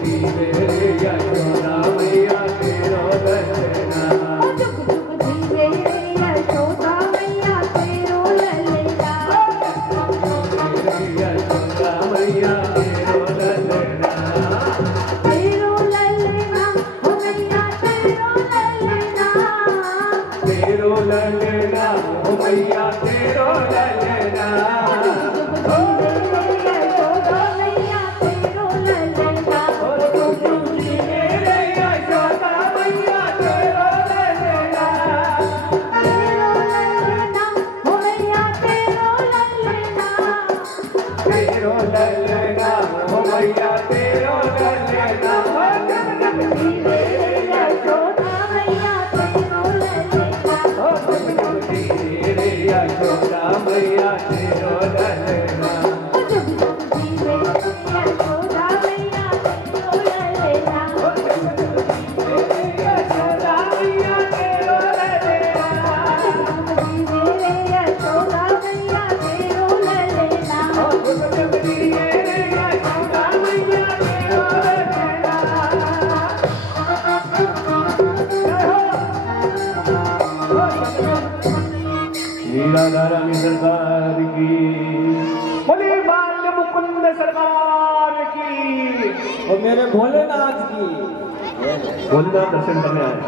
जीवे रे यशोदा मैया तेरो ललना जुग जुग जीवे रे यशोदा मैया तेरो ललना यशोदा मैया तेरो ललना तेरो ललना ओ मैया तेरो ललना तेरो ललना ओ मैया तेरो ललना लीलाधारानी सरकार की बोले बाल मुकुंद सरकार की और मेरे भोलेनाथ की। बोलना दर्शन करने आए।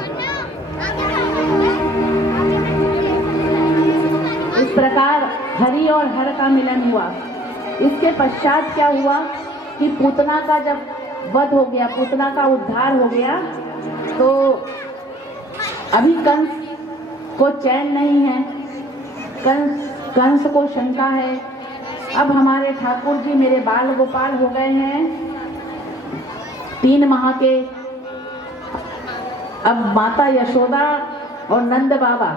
इस प्रकार हरि और हर का मिलन हुआ। इसके पश्चात क्या हुआ कि पूतना का जब वध हो गया, पूतना का उद्धार हो गया, तो अभी कंस को चैन नहीं है, कंस को शंका है। अब हमारे ठाकुर जी मेरे बाल गोपाल हो गए हैं 3 माह के। अब माता यशोदा और नंद बाबा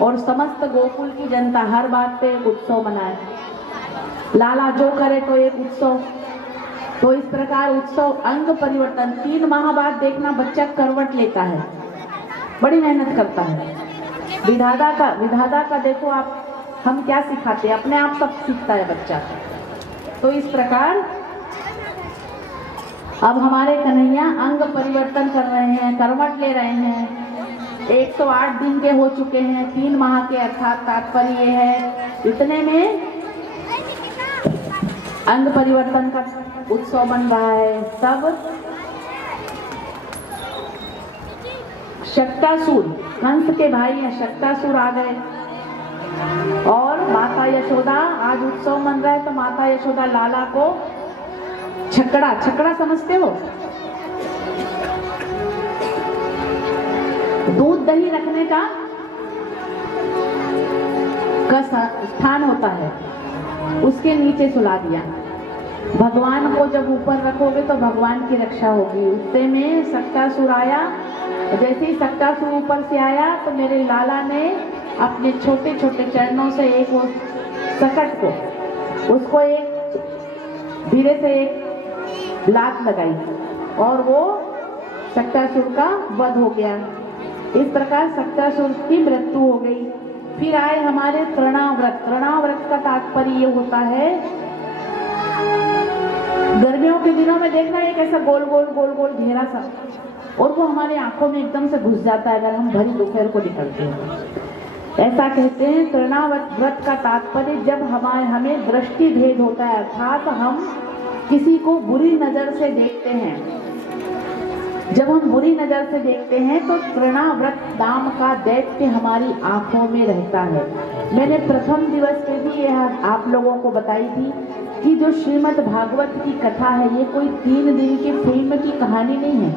और समस्त गोकुल की जनता हर बात पे एक उत्सव मनाए। लाला जो करे तो एक उत्सव। तो इस प्रकार उत्सव अंग परिवर्तन 3 माह बाद देखना बच्चा करवट लेता है, बड़ी मेहनत करता है। विधाता का देखो आप, हम क्या सिखाते हैं, अपने आप सब सीखता है बच्चा। तो इस प्रकार अब हमारे कन्हैया अंग परिवर्तन कर रहे हैं, करवट ले रहे हैं। 108 दिन के हो चुके हैं, 3 माह के, अर्थात तात्पर्य ये है इतने में अंग परिवर्तन का उत्सव बन रहा है। तब शक्तासुर, कंस के भाई हैं शक्तासुर, आ गए और माता यशोदा, आज उत्सव मन रहा है तो माता यशोदा लाला को छकड़ा समझते हो, दूध दही रखने का स्थान होता है, उसके नीचे सुला दिया। भगवान को जब ऊपर रखोगे तो भगवान की रक्षा होगी। उतने में शक्तासुर आया। जैसे ही शक्तासुर ऊपर से आया तो मेरे लाला ने अपने छोटे छोटे चरणों से एक वो सकट को, उसको एक धीरे से एक लात लगाई और वो शक्तासुर का वध हो गया। इस प्रकार शक्तासुर की मृत्यु हो गई। फिर आए हमारे तृणाव्रत। तृणाव्रत का तात्पर्य ये होता है, गर्मियों के दिनों में देखना एक ऐसा गोल गोल घेरा सा, और वो हमारे आंखों में एकदम से घुस जाता है अगर हम भरी दोपहर को निकलते हैं। ऐसा कहते हैं तृणाव्रत का तात्पर्य जब हमें दृष्टि भेद होता है, अर्थात हम किसी को बुरी नजर से देखते हैं। जब हम बुरी नजर से देखते हैं तो तृणाव्रत नाम का दैत्य हमारी आंखों में रहता है। मैंने प्रथम दिवस पे भी यह आप लोगों को बताई थी कि जो श्रीमद् भागवत की कथा है, ये कोई 3 दिन की फिल्म की कहानी नहीं है,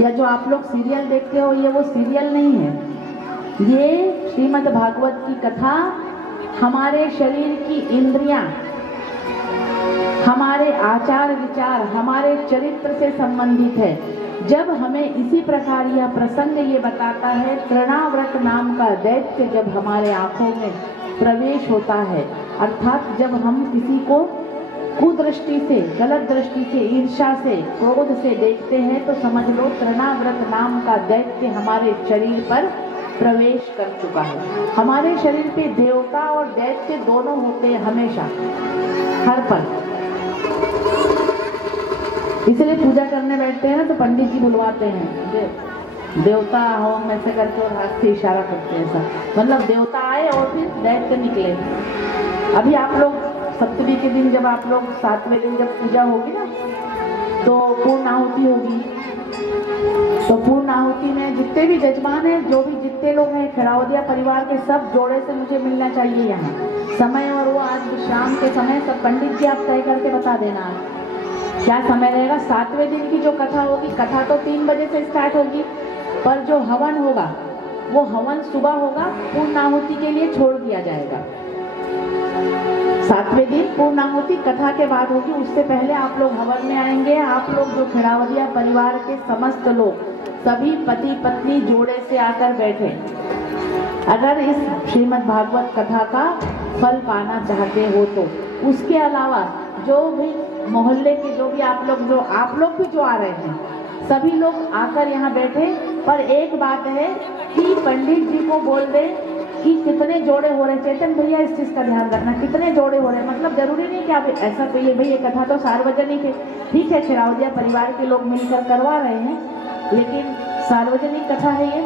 या जो आप लोग सीरियल देखते हो ये वो सीरियल नहीं है। ये श्रीमद् भागवत की कथा हमारे शरीर की इंद्रियां, हमारे आचार विचार, हमारे चरित्र से संबंधित है। जब हमें इसी प्रकार यह प्रसंग ये बताता है, तृणाव्रत नाम का दैत्य जब हमारे आंखों में प्रवेश होता है, अर्थात जब हम किसी को कुदृष्टि से, गलत दृष्टि से, ईर्ष्या से, क्रोध से देखते हैं तो समझ लो तृणाव्रत नाम का दैत्य हमारे शरीर पर प्रवेश कर चुका है। हमारे शरीर पे देवता और दैत्य दोनों होते हैं हमेशा, हर पल। इसलिए पूजा करने बैठते हैं ना तो पंडित जी बुलवाते हैं, देवता होम में से करके और हाथ से इशारा करते हैं, ऐसा मतलब देवता आए और फिर दैत्य निकले। अभी आप लोग सप्तमी के दिन जब आप लोग 7वें दिन जब पूजा होगी ना तो पूर्ण आहुति होगी। तो पूर्ण आहुति में जितने भी जजमान हैं, जो भी जितने लोग हैं खिरावदिया परिवार के, सब जोड़े से मुझे मिलना चाहिए यहाँ समय। और वो आज शाम के समय सब पंडित जी आप तय करके बता देना क्या समय रहेगा। 7वें दिन की जो कथा होगी, कथा तो 3 बजे से स्टार्ट होगी, पर जो हवन होगा वो हवन सुबह होगा, पूर्ण आहुति के लिए छोड़ दिया जाएगा। 7वें दिन पूर्ण आहुति कथा के बाद होगी, उससे पहले आप लोग हवन में आएंगे। आप लोग जो खिरावदिया परिवार के समस्त लोग, सभी पति पत्नी जोड़े से आकर बैठे, अगर इस श्रीमद् भागवत कथा का फल पाना चाहते हो तो उसके अलावा जो भी मोहल्ले के जो भी आप लोग भी जो आ रहे हैं, सभी लोग आकर यहाँ बैठे। पर एक बात है कि पंडित जी को बोल दे कि कितने जोड़े हो रहे। चेतन भैया इस चीज का ध्यान रखना, कितने जोड़े हो रहे, मतलब जरूरी नहीं कि आप ऐसा कहिए भाई ये कथा तो सार्वजनिक है, ठीक है खिरावदिया परिवार के लोग मिलकर करवा रहे हैं, लेकिन सार्वजनिक कथा है ये,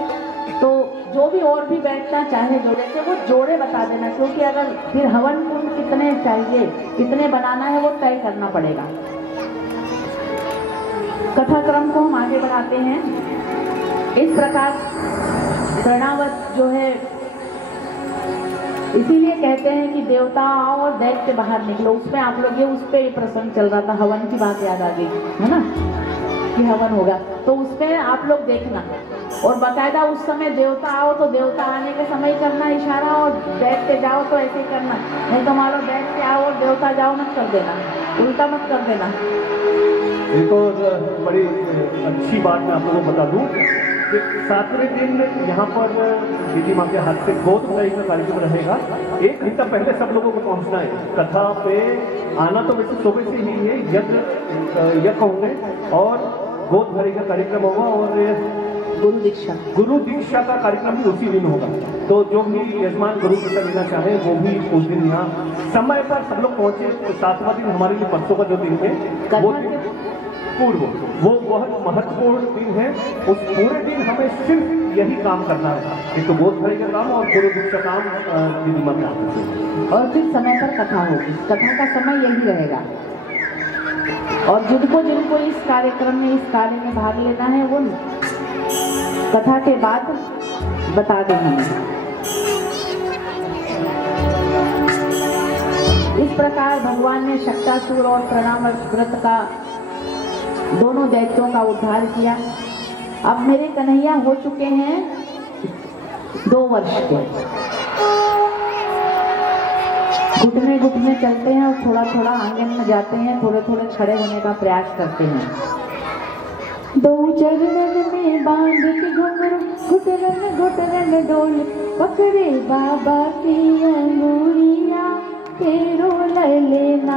तो जो भी और भी बैठना चाहे जोड़े से वो जोड़े बता देना, क्योंकि अगर फिर हवन कुंड कितने चाहिए, कितने बनाना है वो तय करना पड़ेगा। कथा क्रम को हम आगे बढ़ाते हैं। इस प्रकार प्रणावत जो है, इसीलिए कहते हैं कि देवता आओ और दैत्य बाहर निकलो। उसमें आप लोग उस पर प्रसंग चल रहा था, हवन की बात याद आ गई है ना कि हवन होगा, तो उसमें आप लोग देखना। और बाकायदा उस समय देवता आओ तो देवता आने के समय ही करना इशारा, और दैत्य जाओ तो ऐसे ही करना, नहीं तो मान लो दैत्य आओ और देवता जाओ मत कर देना, उल्टा मत कर देना। एक और बड़ी अच्छी बात मैं आप लोगों को बता दूं कि 7वें दिन यहाँ पर दीदी माँ के हाथ से गोद भराई का कार्यक्रम रहेगा। 1 घंटा पहले सब लोगों को पहुँचना है कथा पे। आना तो वैसे सुबह से ही है, यज्ञ होंगे और गोद भराई का कार्यक्रम होगा, और गुरु दीक्षा का कार्यक्रम भी उसी दिन होगा। तो जो भी यजमान गुरु दीक्षा लेना चाहे वो भी उस दिन यहाँ समय पर सब लोग पहुँचे। 7वां दिन हमारे लिए परसों का जो दिन है वो पूर्व, वो बहुत महत्वपूर्ण दिन है। उस पूरे दिन हमें सिर्फ यही काम करना है, एक तो गोद भराई का काम और गुरु दीक्षा काम दीदी माँ का। और फिर समय पर कथा होगी, कथा का समय यही रहेगा। और जिनको इस कार्यक्रम में, इस कार्य में भाग लेना है वो कथा के बाद बता दें हमें। इस प्रकार भगवान ने शक्तासुर और प्रणावत व्रत का, दोनों दैत्यों का उद्धार किया। अब मेरे कन्हैया हो चुके हैं 2 वर्ष के, घुटने चलते हैं और थोड़ा थोड़ा आंगन में जाते हैं, थोड़े खड़े होने का प्रयास करते हैं। 2 चरणन में बांध के घुंघरू, घुटरन डोल, पकड़े बाबा की अंगुरिया, तेरो ले लेना,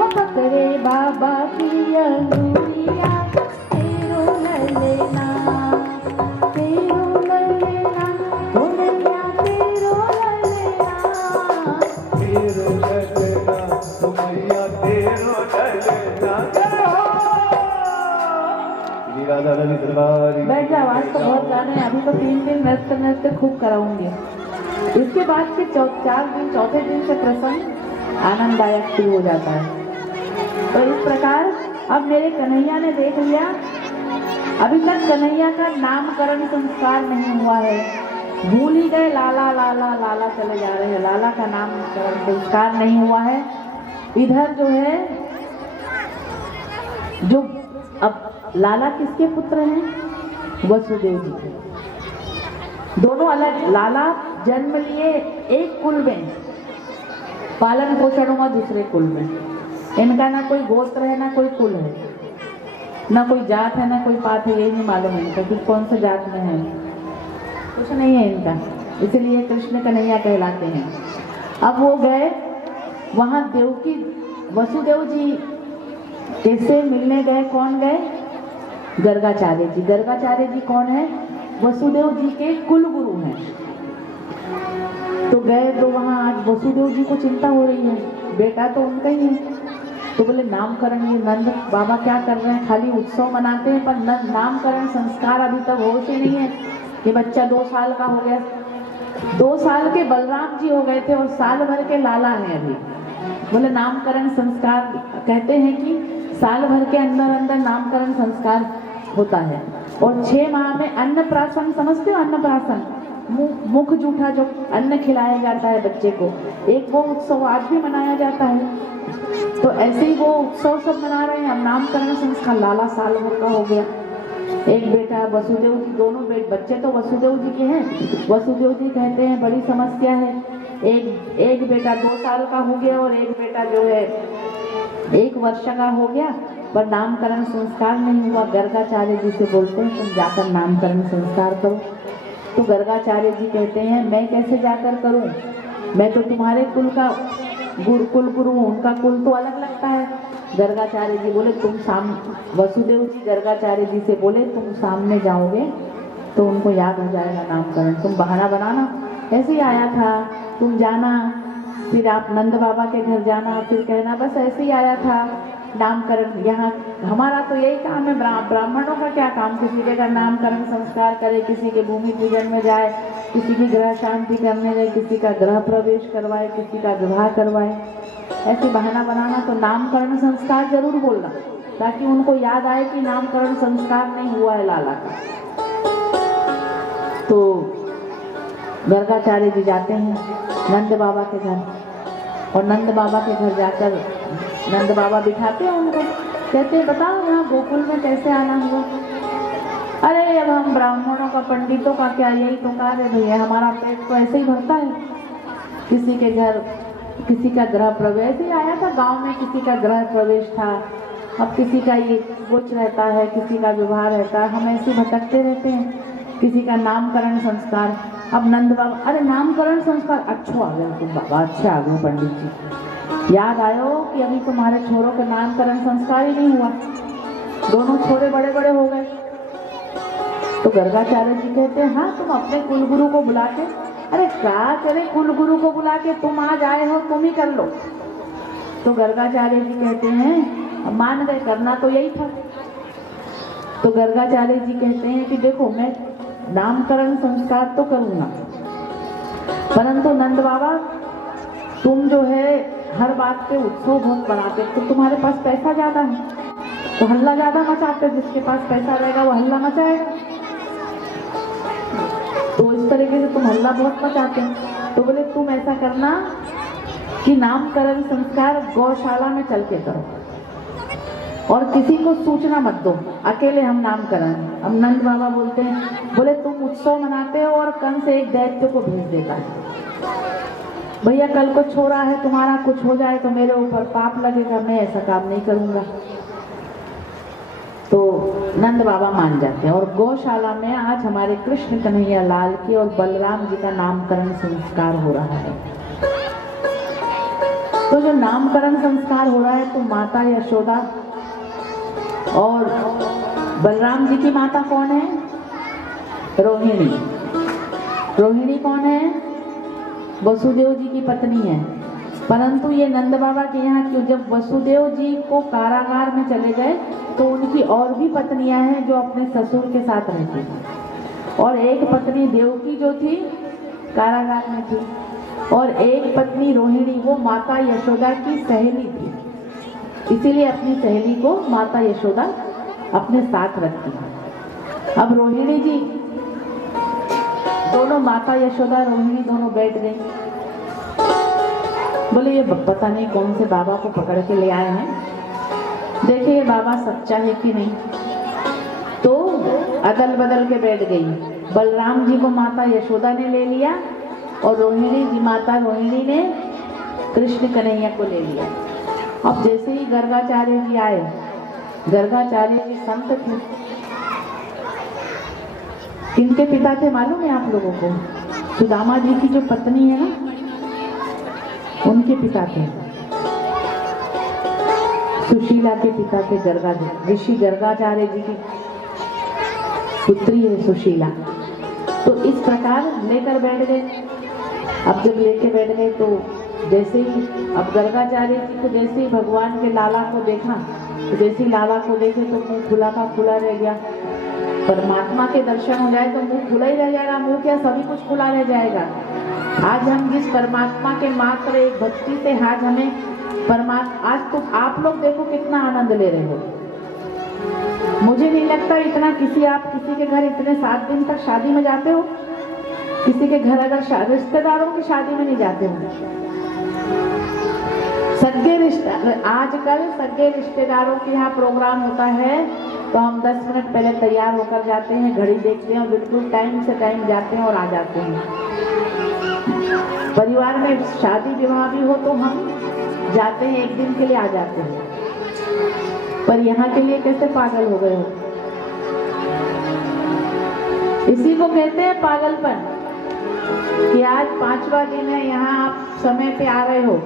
पकड़े बाबा की अंगुरिया, तेरो ले लेना, तेरो ले लेना, भोलिया तेरो ले लेना, तेरो ले लेना, भोलिया तेरो ले लेना। बैठ जाओ, आज तो बहुत गाने हैं, अभी तो 3 दिन नृत्य खूब कराऊंगी। इसके बाद के 4 दिन, चौथे दिन से प्रसंग आनंददायक शुरू हो जाता है। तो इस प्रकार अब मेरे कन्हैया ने देख लिया, अभी तक कन्हैया का नामकरण संस्कार नहीं हुआ है, भूल ही गए, लाला लाला लाला चले जा रहे हैं, लाला का नामकरण संस्कार नहीं हुआ है। इधर जो है, जो अब लाला किसके पुत्र हैं? वसुदेव जी के। दोनों अलग, लाला जन्म लिए एक कुल में, पालन पोषण हुआ दूसरे कुल में। इनका ना कोई गोत्र है, ना कोई कुल है, ना कोई जात है, ना कोई पात है, यही नहीं मालूम है इनका कि कौन सा जात में है, कुछ नहीं है इनका, इसलिए कृष्ण कन्हैया कहलाते हैं। अब वो गए वहां, देवकी वसुदेव जी कैसे मिलने गए, कौन गए? गर्गाचार्य जी। गर्गाचार्य जी कौन है? वसुदेव जी के कुल गुरु हैं। तो गए तो वहां आज वसुदेव जी को चिंता हो रही है, बेटा तो उनका ही है, तो बोले नामकरण, ये नंद बाबा क्या कर रहे हैं, खाली उत्सव मनाते हैं पर नामकरण संस्कार अभी तक होश ही नहीं है। ये बच्चा 2 साल का हो गया, 2 साल के बलराम जी हो गए थे और साल भर के लाला हैं अभी। बोले नामकरण संस्कार, कहते हैं कि साल भर के अंदर अंदर नामकरण संस्कार होता है। और 6 माह में अन्नप्राशन, समझते हो अन्नप्राशन, मुख जूठा जो अन्न खिलाया जाता है बच्चे को, एक वो उत्सव आज भी मनाया जाता है। तो ऐसे ही वो उत्सव सब मना रहे हैं। अब नामकरण संस्कार, लाला साल भर का हो गया, एक बेटा वसुदेव जी, दोनों बच्चे तो वसुदेव जी के हैं। वसुदेव जी कहते हैं बड़ी समस्या है, एक बेटा 2 साल का हो गया और एक बेटा जो है 1 वर्ष का हो गया, पर नामकरण संस्कार नहीं हुआ। गर्गाचार्य जी से बोलते हैं तुम जाकर नामकरण संस्कार करो। तो गर्गाचार्य जी कहते हैं मैं कैसे जाकर करूं, मैं तो तुम्हारे कुल का कुल गुरु हूं, उनका कुल तो अलग लगता है। गर्गाचार्य जी बोले तुम वसुदेव जी गर्गाचार्य जी से बोले तुम सामने जाओगे तो उनको याद हो जाएगा नामकरण, तुम बहाना बनाना, ऐसे ही आया था, तुम जाना, फिर आप नंद बाबा के घर जाना, फिर कहना बस ऐसे ही आया था नामकरण। यहाँ हमारा तो यही काम है, ब्राह्मणों का क्या काम, किसी के घर नामकरण संस्कार करे, किसी के भूमि पूजन में जाए, किसी की ग्रह शांति करने जाए, किसी का गृह प्रवेश करवाए, किसी का विवाह करवाए, ऐसे बहाना बनाना। तो नामकरण संस्कार जरूर बोलना ताकि उनको याद आए कि नामकरण संस्कार नहीं हुआ है लाला का। तो गर्गाचार्य जी जाते हैं नंद बाबा के घर, और नंद बाबा के घर जाकर नंद बाबा बिठाते हैं उनको, कहते हैं बताओ यहाँ गोकुल में कैसे आना हुआ। अरे अब हम ब्राह्मणों का, पंडितों का क्या, यही तो कार्य है भैया, हमारा पेट तो ऐसे ही भरता है। किसी के घर किसी का गृह प्रवेश ही आया था, गांव में किसी का गृह प्रवेश था, अब किसी का ये कुछ रहता है, किसी का विवाह रहता है, हम ऐसे भटकते रहते हैं, किसी का नामकरण संस्कार। अब नंद बाबा, अरे नामकरण संस्कार, अच्छो आ गया तुम बाबा, अच्छे आ गए पंडित जी, याद आयो कि अभी तुम्हारे छोरों का नामकरण संस्कार ही नहीं हुआ, दोनों छोरे बड़े बड़े हो गए। तो गर्गाचार्य जी कहते हैं हाँ तुम अपने कुलगुरु को बुला के, अरे क्या करे कुलगुरु को बुला के, तुम आज आए हो तुम ही कर लो। तो गर्गाचार्य जी कहते हैं मान गए, करना तो यही था। तो गर्गाचार्य जी कहते हैं कि देखो मैं नामकरण संस्कार तो करूंगा, परंतु नंद बाबा तुम जो है हर बात पे उत्सव बहुत बनाते, तो तुम्हारे पास पैसा ज्यादा है तो हल्ला ज्यादा मचाते, जिसके पास पैसा रहेगा वो हल्ला मचाएगा, तो इस तरीके से तुम हल्ला बहुत मचाते हैं। तो बोले तुम ऐसा करना कि नामकरण संस्कार गौशाला में चल के करो और किसी को सूचना मत दो, अकेले हम नामकरण। अब नंद बाबा बोलते हैं, बोले तुम उत्सव मनाते हो और कंस से एक दैत्य को भेज देता है, भैया कल को छोरा है तुम्हारा, कुछ हो जाए तो मेरे ऊपर पाप लगेगा, मैं ऐसा काम नहीं करूंगा। तो नंद बाबा मान जाते हैं और गौशाला में आज हमारे कृष्ण कन्हैया लाल की और बलराम जी का नामकरण संस्कार हो रहा है। तो जो नामकरण संस्कार हो रहा है तो माता यशोदा और बलराम जी की माता कौन है, रोहिणी। रोहिणी कौन है, वसुदेव जी की पत्नी है। परंतु ये नंद बाबा के यहाँ क्यों, जब वसुदेव जी को कारागार में चले गए तो उनकी और भी पत्नियां हैं जो अपने ससुर के साथ रहती थी, और एक पत्नी देवकी जो थी कारागार में थी, और एक पत्नी रोहिणी वो माता यशोदा की सहेली थी, इसीलिए अपनी सहेली को माता यशोदा अपने साथ रखती है। अब रोहिणी जी दोनों, माता यशोदा रोहिणी दोनों बैठ गई, बोले ये पता नहीं कौन से बाबा को पकड़ के ले आए हैं, देखिए ये बाबा सच्चा है कि नहीं। तो अदल बदल के बैठ गई, बलराम जी को माता यशोदा ने ले लिया और रोहिणी जी, माता रोहिणी ने कृष्ण कन्हैया को ले लिया। अब जैसे ही गर्गाचार्य जी आए, गर्गाचार्य जी संत थे, किनके पिता थे मालूम है आप लोगों को, सुदामा जी की जो पत्नी है ना उनके पिता थे, सुशीला के पिता थे गर्गा जी, ऋषि गर्गाचार्य जी की पुत्री है सुशीला। तो इस प्रकार लेकर बैठ गए। अब जब लेके बैठ गए तो जैसे ही अब गर्गाचार्य जी को जैसे ही भगवान के लाला को देखा, तो जैसे ही लाला को देखे तो मुंह खुला का खुला रह गया। परमात्मा के दर्शन हो जाए तो मुंह खुला ही रह जाएगा, मुंह क्या सभी कुछ खुला रह जाएगा। आज हम जिस परमात्मा के मात्र एक भक्ति से आज हमें परमात्मा, आज तो आप लोग देखो कितना आनंद ले रहे हो। मुझे नहीं लगता इतना आप किसी के घर इतने 7 दिन तक शादी में जाते हो, किसी के घर अगर रिश्तेदारों की शादी में नहीं जाते हो। सगे रिश्तेदार, आजकल सगे रिश्तेदारों के यहाँ प्रोग्राम होता है तो हम 10 मिनट पहले तैयार होकर जाते हैं, घड़ी देखते हैं और बिल्कुल टाइम से टाइम जाते हैं और आ जाते हैं। परिवार में शादी विवाह भी हो तो हम जाते हैं, 1 दिन के लिए आ जाते हैं, पर यहाँ के लिए कैसे पागल हो गए हो। इसी को कहते हैं पागलपन कि आज 5वां दिन है, यहाँ आप समय पे आ रहे हो।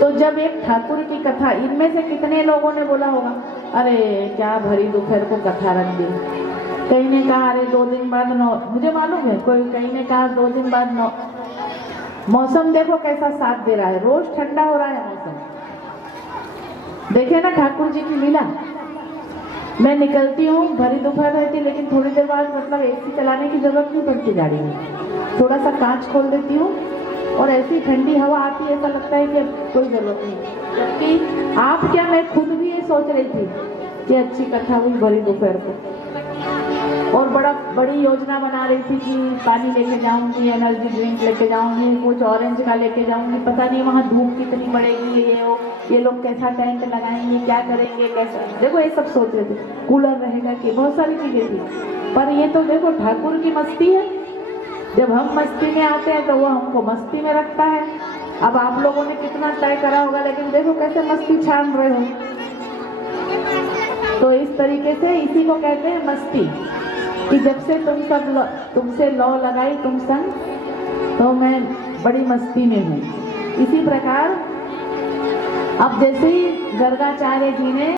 तो जब एक ठाकुर की कथा, इनमें से कितने लोगों ने बोला होगा अरे क्या भरी दोपहर को कथा रख दी, कहीं ने कहा अरे 2 दिन बाद मुझे मालूम है, कोई कहीं ने कहा 2 दिन बाद मौसम देखो कैसा साथ दे रहा है, रोज ठंडा हो रहा है मौसम। देखे ना ठाकुर जी की लीला। मैं निकलती हूँ, भरी दोपहर रहती, लेकिन थोड़ी देर बाद मतलब एसी चलाने की जरूरत नहीं पड़ती गाड़ी में, थोड़ा सा कांच खोल देती हूँ और ऐसी ठंडी हवा आती है, ऐसा लगता है कि अब कोई जरूरत नहीं। जबकि आप क्या, मैं खुद भी ये सोच रही थी कि अच्छी कथा हुई भरी दोपहर को, और बड़ी योजना बना रही थी कि पानी लेके जाऊंगी, एनर्जी ड्रिंक लेके जाऊंगी, कुछ ऑरेंज का लेके जाऊंगी, पता नहीं वहाँ धूप कितनी बढ़ेगी, ये लोग कैसा टेंट लगाएंगे, क्या करेंगे, कैसा, देखो ये सब सोच रहे थे, कूलर रहेगा कि बहुत सारी चीजें थी। पर ये तो देखो ठाकुर की मस्ती है, जब हम मस्ती में आते हैं तो वो हमको मस्ती में रखता है। अब आप लोगों ने कितना तय करा होगा, लेकिन देखो कैसे मस्ती छान रहे हो। तो इस तरीके से इसी को कहते हैं मस्ती, कि जब से तुमसे लौ लगाई तुम संग, तो मैं बड़ी मस्ती में हूँ। इसी प्रकार अब जैसे ही गर्गाचार्य जी ने